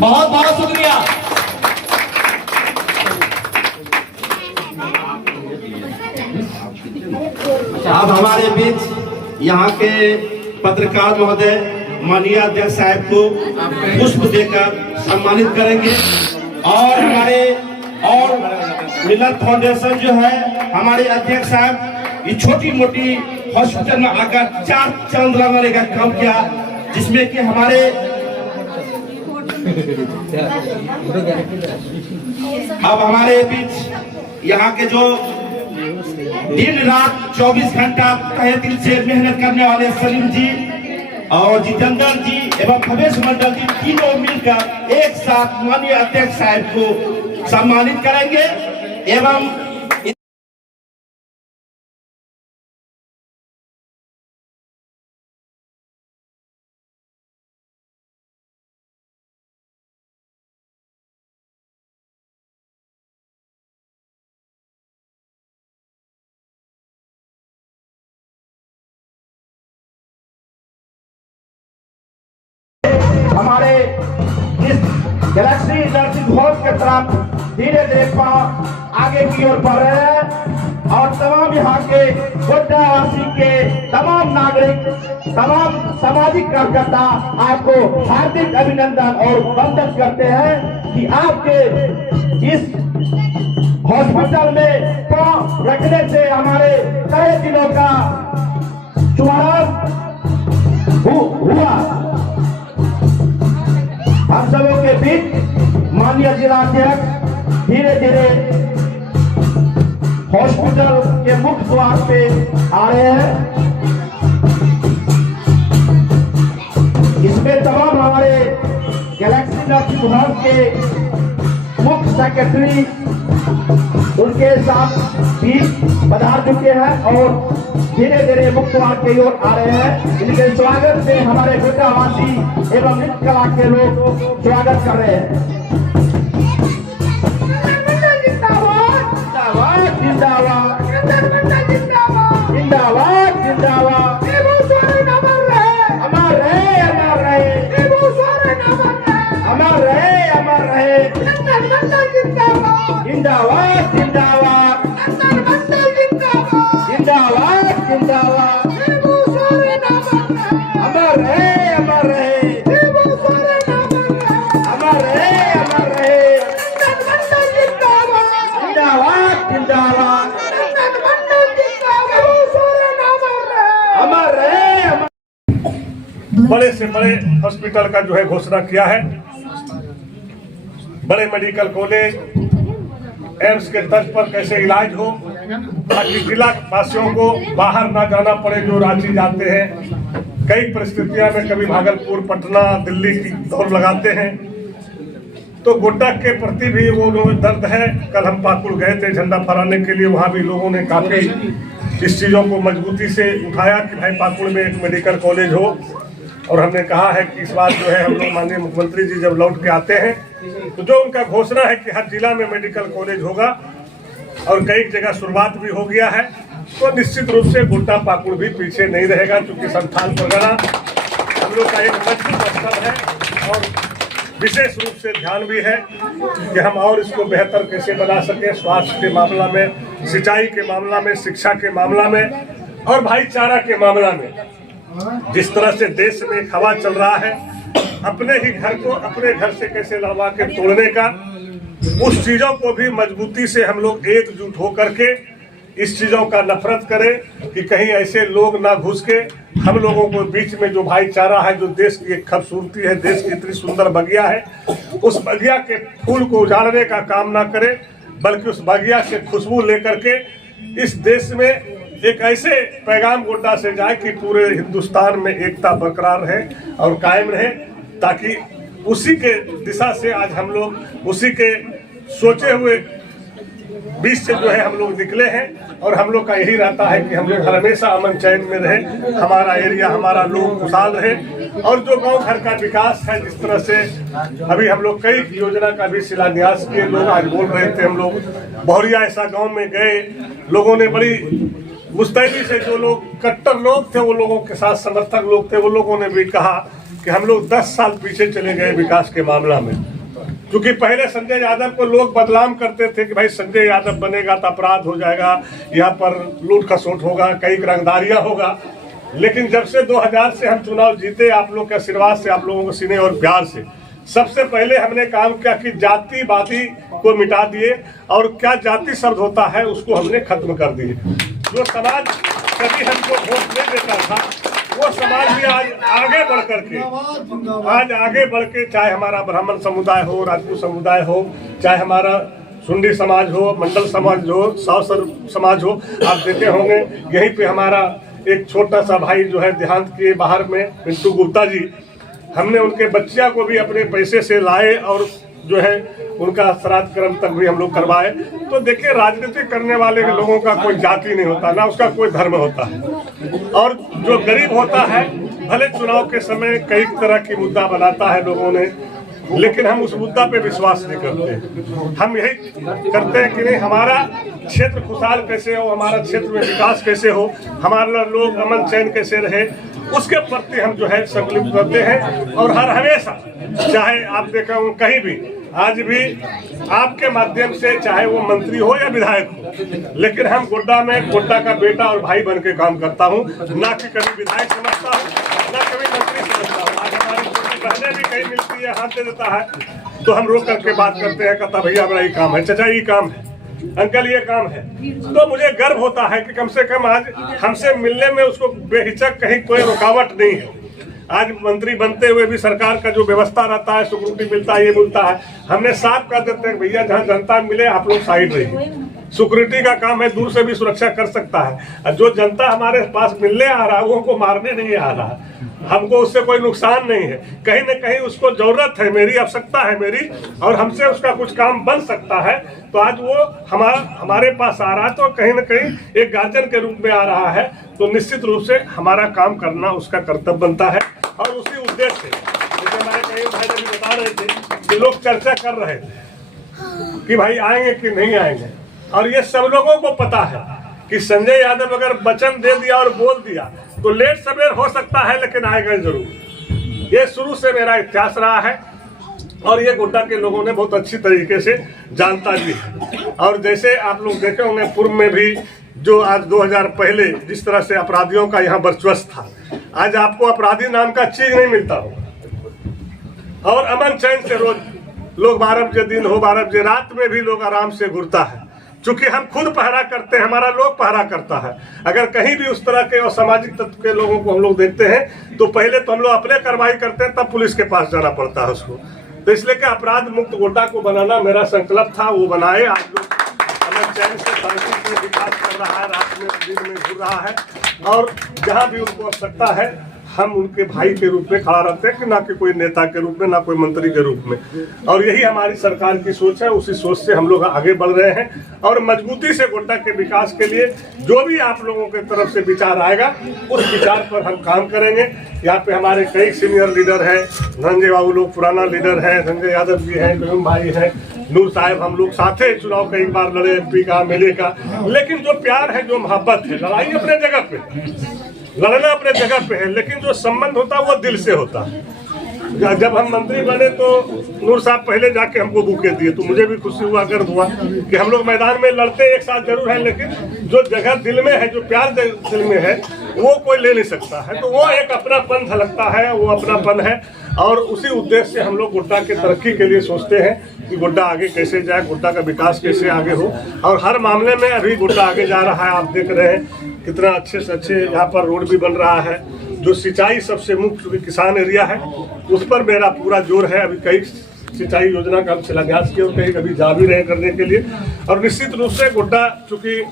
बहुत बहुत शुक्रिया। अब हमारे बीच यहाँ के पत्रकार महोदय माननीय अध्यक्ष साहब को पुष्प देकर सम्मानित करेंगे, और हमारे और मिलत फाउंडेशन जो है, हमारे अध्यक्ष साहब ये छोटी मोटी हॉस्पिटल में आकर 4 चांद लगाने का काम किया, जिसमें कि हमारे अब हमारे बीच यहाँ के जो दिन रात 24 घंटा तहे दिल से मेहनत करने वाले सलीम जी और जितेंद्र जी एवं भवेश मंडल जी तीनों मिलकर एक साथ माननीय अध्यक्ष साहब को सम्मानित करेंगे। एवं हमारे इस गैलेक्सी नर्सिंग होम के तरफ धीरे धीरे आगे की ओर बढ़ रहे हैं, और तमाम यहाँ के गोड्डावासी के तमाम नागरिक, तमाम सामाजिक कार्यकर्ता आपको हार्दिक अभिनंदन और वंदन करते हैं कि आपके इस हॉस्पिटल में पांव रखने से हमारे तहे दिलों का शुभारंभ हुआ। हम सबों के बीच माननीय जिलाध्यक्ष धीरे धीरे हॉस्पिटल के मुख्य द्वार पे आ रहे हैं। इसमें तमाम हमारे गैलेक्सी नर्सिंग होम के मुख्य सेक्रेटरी उनके साथ भी पधार चुके हैं और धीरे धीरे मुख्य द्वार की ओर आ रहे हैं। इनके स्वागत में हमारे गोड्डावासी एवं नृत्य कला के लोग स्वागत कर रहे हैं। जिंदाबाद जिंदाबाद जिंदाबाद जिंदाबाद, अमर रहे अमर रहे अमर रहे अमर रहे, जिंदाबाद जिंदाबाद जिंदाबाद जिंदाबाद, अमर रहे अमर रहे अमर रहे अमर रहे, जिंदाबाद जिंदाबाद अमर रहे। बड़े से बड़े हॉस्पिटल का जो है घोषणा किया है। बड़े मेडिकल कॉलेज एम्स के तर्ज पर कैसे इलाज हो, ताकि जिला वासियों को बाहर ना जाना पड़े जो रांची जाते हैं। कई परिस्थितियों में कभी भागलपुर, पटना, दिल्ली की दौड़ लगाते हैं, तो गोड्डा के प्रति भी वो दर्द है। कल हम पाकुड़ गए थे झंडा फहराने के लिए, वहाँ भी लोगों ने काफी इस चीज़ों को मजबूती से उठाया कि भाई पाकुड़ में एक मेडिकल कॉलेज हो। और हमने कहा है कि इस बार जो है हम लोग माननीय मुख्यमंत्री जी जब लौट के आते हैं तो जो उनका घोषणा है कि हर जिला में मेडिकल कॉलेज होगा और कई जगह शुरुआत भी हो गया है, तो निश्चित रूप से गोड्डा पाकुड़ भी पीछे नहीं रहेगा, क्योंकि संथाल परगना हम लोग का एक मजबूत स्थल है और विशेष रूप से ध्यान भी है कि हम और इसको बेहतर कैसे बना सकें। स्वास्थ्य के मामला में, सिंचाई के मामला में, शिक्षा के मामला में और भाईचारा के मामला में। जिस तरह से देश में एक हवा चल रहा है, अपने ही घर को अपने घर से कैसे लड़वा के तोड़ने का, उस चीजों को भी मजबूती से हम लोग एकजुट होकर के इस चीजों का नफरत करें कि कहीं ऐसे लोग ना घुस के हम लोगों को बीच में जो भाईचारा है, जो देश की एक खूबसूरती है, देश की इतनी सुंदर बगिया है, उस बगिया के फूल को उजाड़ने का काम ना करें, बल्कि उस बगिया से खुशबू लेकर के इस देश में एक ऐसे पैगाम गोड्डा से जाए कि पूरे हिंदुस्तान में एकता बरकरार रहे और कायम रहे, ताकि उसी के दिशा से आज हम लोग उसी के सोचे हुए बीच से जो है हम लोग निकले हैं। और हम लोग का यही रहता है कि हम लोग हमेशा अमन चैन में रहे, हमारा एरिया हमारा लोग खुशहाल रहे। और जो गांव घर का विकास है, जिस तरह से अभी हम लोग कई योजना का भी शिलान्यास किए, लोग आज बोल रहे थे, हम लोग बहुरिया ऐसा गांव में गए, लोगों ने बड़ी मुस्तैदी से, जो लोग कट्टर लोग थे वो लोगों के साथ समर्थक लोग थे, वो लोगों ने भी कहा कि हम लोग 10 साल पीछे चले गए विकास के मामला में। क्योंकि पहले संजय यादव को लोग बदनाम करते थे कि भाई संजय यादव बनेगा तो अपराध हो जाएगा, यहाँ पर लूट खसोट होगा, कई रंगदारियां होगा। लेकिन जब से 2000 से हम चुनाव जीते, आप लोग के आशीर्वाद से, आप लोगों के सीने और प्यार से, सबसे पहले हमने काम किया कि जातिवादी को मिटा दिए और क्या जाति शब्द होता है उसको हमने खत्म कर दिए। जो समाज कभी हमको वोट नहीं देता था, वो समाज भी आज आगे बढ़ के चाहे हमारा ब्राह्मण समुदाय हो, राजपूत समुदाय हो, चाहे हमारा सुंडी समाज हो, मंडल समाज हो, सावसर समाज हो, आप देखे होंगे यहीं पे हमारा एक छोटा सा भाई जो है देहांत किए बाहर में, पिंटू गुप्ता जी, हमने उनके बच्चिया को भी अपने पैसे से लाए और जो है उनका श्राद्ध कर्म तक भी हम लोग करवाए। तो देखिए, राजनीति करने वाले लोगों का कोई जाति नहीं होता, ना उसका कोई धर्म होता है। और जो गरीब होता है, भले चुनाव के समय कई तरह की मुद्दा बनाता है लोगों ने, लेकिन हम उस मुद्दा पे विश्वास नहीं करते। हम यही करते हैं कि नहीं, हमारा क्षेत्र खुशहाल कैसे हो, हमारा क्षेत्र में विकास कैसे हो, हमारा लोग अमन चैन कैसे रहे, उसके प्रति हम जो है संकल्प करते हैं। और हर हमेशा, चाहे आप देखा हो कहीं भी, आज भी आपके माध्यम से, चाहे वो मंत्री हो या विधायक हो, लेकिन हम गोड्डा में गोड्डा का बेटा और भाई बन के काम करता हूँ, ना कि कभी विधायक समझता हूँ, ना कभी मंत्री समझता हूँ। आज हमारी छोटी बहनें भी कहीं मिलती है, हाथ दे देता है तो हम रोक करके बात करते हैं, कहता भैया बड़ा ही काम है, चाचा ये काम है, अंकल ये काम है। तो मुझे गर्व होता है कि कम से कम आज हमसे मिलने में उसको बेहिचक कहीं कोई रुकावट नहीं है। आज मंत्री बनते हुए भी सरकार का जो व्यवस्था रहता है, सिक्योरिटी मिलता है, ये मिलता है, हमने साफ कर देते हैं भैया जहाँ जनता मिले आप लोग साइड रहिए। सिक्योरिटी का काम है, दूर से भी सुरक्षा कर सकता है। जो जनता हमारे पास मिलने आ रहा है वो हमको मारने नहीं आ रहा है, हमको उससे कोई नुकसान नहीं है। कहीं न कहीं उसको जरूरत है मेरी, आवश्यकता है मेरी, और हमसे उसका कुछ काम बन सकता है। तो आज वो हमारे पास आ रहा है, तो कहीं न कहीं एक गार्जियन के रूप में आ रहा है, तो निश्चित रूप से हमारा काम करना उसका कर्तव्य बनता है। और उसी उद्देश्य से, जैसे हमारे कई भाई अभी बता रहे थे कि लोग चर्चा कर रहे थे कि भाई आएंगे कि नहीं आएंगे, और ये सब लोगों को पता है कि संजय यादव अगर वचन दे दिया और बोल दिया तो लेट सवेर हो सकता है, लेकिन आएगा जरूर। ये शुरू से मेरा इतिहास रहा है और ये गोड्डा के लोगों ने बहुत अच्छी तरीके से जानता भी है। और जैसे आप लोग देखे होंगे पूर्व में भी, जो आज 2000 पहले जिस तरह से अपराधियों का यहाँ वर्चस्व था, आज आपको अपराधी नाम का चीज नहीं मिलता हो। और अमन चैन से रोज लोग 12 बजे दिन हो, 12 बजे रात में भी लोग आराम से घुरता है। चूंकि हम खुद पहरा करते हैं, हमारा लोग पहरा करता है। अगर कहीं भी उस तरह के असामाजिक तत्व के लोगों को हम लोग देखते हैं तो पहले तो हम लोग अपने कार्रवाई करते हैं, तब पुलिस के पास जाना पड़ता है उसको। तो इसलिए कि अपराध मुक्त गोड्डा को बनाना मेरा संकल्प था, वो बनाए। आज लोग अमन चैन से शांति से विकास कर रहा है, रात में दिन में घूर रहा है, और जहाँ भी उनको आवश्यकता है हम उनके भाई के रूप में खड़ा रहते हैं, कि ना कि कोई नेता के रूप में, ना कोई मंत्री के रूप में। और यही हमारी सरकार की सोच है, उसी सोच से हम लोग आगे बढ़ रहे हैं। और मजबूती से गोड्डा के विकास के लिए जो भी आप लोगों की तरफ से विचार आएगा, उस विचार पर हम काम करेंगे। यहाँ पे हमारे कई सीनियर लीडर हैं, धनंजय बाबू लोग पुराना लीडर है, संजय यादव जी हैं, कयूम भाई हैं, नूर साहब, हम लोग साथे चुनाव कई बार लड़े, MP का, MLA का। लेकिन जो प्यार है, जो मोहब्बत है, लड़ाई अपने जगह पे, लड़ना अपने जगह पे है, लेकिन जो संबंध होता है वो दिल से होता है। जब हम मंत्री बने तो नूर साहब पहले जाके हमको बुके दिए, तो मुझे भी खुशी हुआ, गर्व हुआ कि हम लोग मैदान में लड़ते एक साथ जरूर है, लेकिन जो जगह दिल में है, जो प्यार दिल में है, वो कोई ले नहीं सकता है। तो वो एक अपनापन झलकता है, वो अपनापन है। और उसी उद्देश्य से हम लोग गोड्डा की तरक्की के लिए सोचते हैं कि गोड्डा आगे कैसे जाए, गोड्डा का विकास कैसे आगे हो। और हर मामले में अभी गोड्डा आगे जा रहा है। आप देख रहे हैं कितना अच्छे से अच्छे यहाँ पर रोड भी बन रहा है। जो सिंचाई सबसे मुख्य किसान एरिया है, उस पर मेरा पूरा जोर है। अभी कई सिंचाई योजना का हम शिलान्यास किए और कहीं कभी जा भी रहे करने के लिए। और निश्चित रूप से गोड्डा चूँकि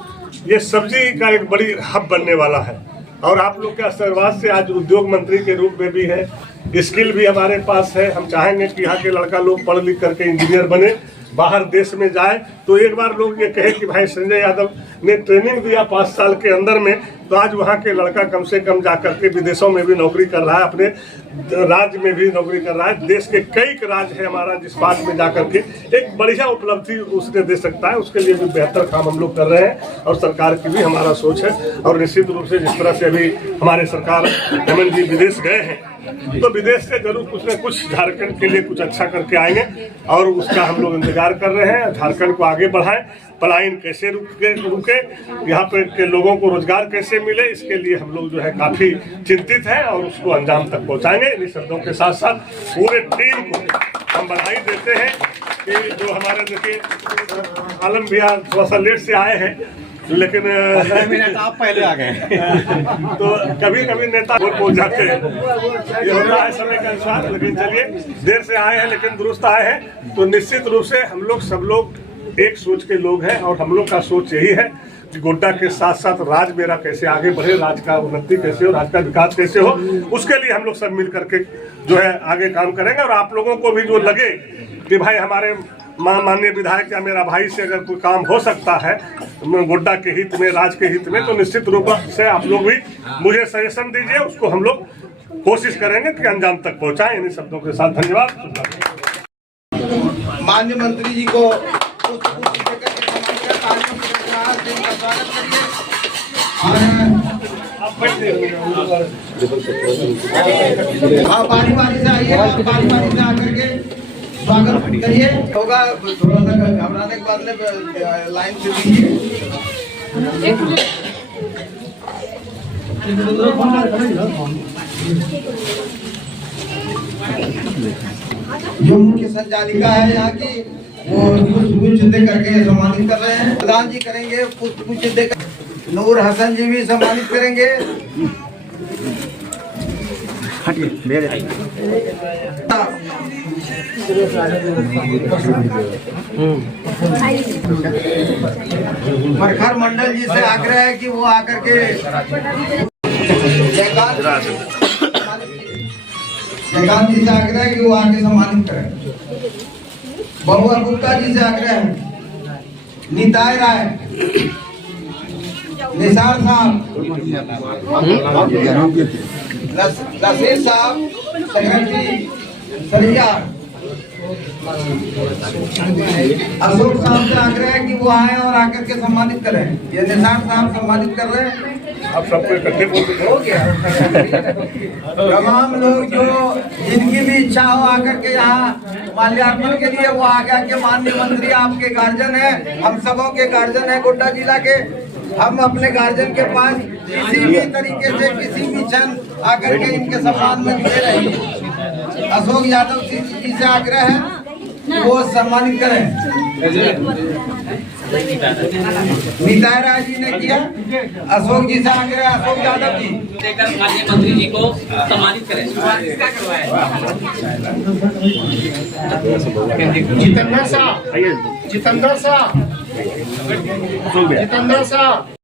ये सब्जी का एक बड़ी हब बनने वाला है, और आप लोग के आशीर्वाद से आज उद्योग मंत्री के रूप में भी है, स्किल भी हमारे पास है। हम चाहेंगे कि यहाँ के लड़का लोग पढ़ लिख करके इंजीनियर बने, बाहर देश में जाए। तो एक बार लोग ये कहे कि भाई संजय यादव ने ट्रेनिंग दिया 5 साल के अंदर में, तो आज वहाँ के लड़का कम से कम जा करके विदेशों में भी नौकरी कर रहा है, अपने राज्य में भी नौकरी कर रहा है। देश के कई राज्य है हमारा जिस बात में जा करके एक बढ़िया उपलब्धि उसने दे सकता है, उसके लिए भी बेहतर काम हम लोग कर रहे हैं और सरकार की भी हमारा सोच है। और निश्चित रूप से जिस तरह से अभी हमारे सरकार हेमंत जी विदेश गए हैं, तो विदेश से जरूर कुछ न कुछ झारखंड के लिए कुछ अच्छा करके आएंगे और उसका हम लोग इंतजार कर रहे हैं। झारखंड को आगे बढ़ाएं, पलायन कैसे रुके, यहाँ पे के लोगों को रोजगार कैसे मिले, इसके लिए हम लोग जो है काफी चिंतित हैं और उसको अंजाम तक पहुंचाएंगे। इन शब्दों के साथ साथ पूरे टीम को हम बधाई देते हैं कि जो हमारे देखिए आलम भैया थोड़ा सा लेट से आए हैं, लेकिन 15 मिनट आप पहले आ गए तो कभी कभी नेता पहुंच जाते हैं, ये होता है समय के अनुसार। लेकिन चलिए, देर से आए हैं लेकिन दुरुस्त आए हैं। तो निश्चित रूप से हम लोग सब लोग एक सोच के लोग हैं और हम लोग का सोच यही है कि गोड्डा के साथ साथ राज मेरा कैसे आगे बढ़े, राज का उन्नति कैसे हो, राज का विकास कैसे हो, उसके लिए हम लोग सब मिल करके जो है आगे काम करेंगे। और आप लोगों को भी जो लगे कि भाई हमारे माननीय विधायक या मेरा भाई से अगर कोई काम हो सकता है गोड्डा के हित में, राज के हित में, तो निश्चित रूप से आप लोग भी मुझे सजेशन दीजिए, उसको हम लोग कोशिश करेंगे कि अंजाम तक पहुंचाएं। इन शब्दों के साथ धन्यवाद। माननीय मंत्री जी को हाँ, बारी बारी से आइए, बारी बारी से आकर के स्वागत करिए। होगा थोड़ा सा घबराने के बाद में लाइन से दीजिए। जो मुख्य संचालिका है यहाँ की, वो पुष्प दे करके सम्मानित कर रहे हैं। प्रधान जी करेंगे पुष्प देकर, नूर हसन जी भी सम्मानित करेंगे। प्रखर मंडल जी से आग्रह है कि वो आकर के जयकांत जी से आग्रह है कि वो आके सम्मानित करें। बहुआ गुप्ता जी से आग्रह है, निताय राय, निसार साहब, नसीर साहब, सेक्रेटरी सरिया, अशोक साहब से आग्रह है कि वो आए और आकर के सम्मानित करें। ये निसार साहब सम्मानित कर रहे हैं। आप सबको इकट्ठे हो गया। तमाम लोग जो जिनकी भी इच्छा हो आकर के यहाँ माल्यार्पण के लिए वो आगे आके, माननीय मंत्री आपके गार्जियन है, हम सबों के गार्जियन है गोड्डा जिला के। हम अपने गार्जियन के पास किसी भी तरीके से किसी भी क्षण आकर के इनके सम्मान में दे रहे हैं। अशोक यादव जी से आग्रह है वो सम्मानित करें। निताय राय जी ने किया, अशोक जी से आग्रह, अशोक यादव जी देकर माननीय मंत्री जी को सम्मानित करें। जितेंद्र साहब, जितेंद्र साहब, जितेंद्र साहब।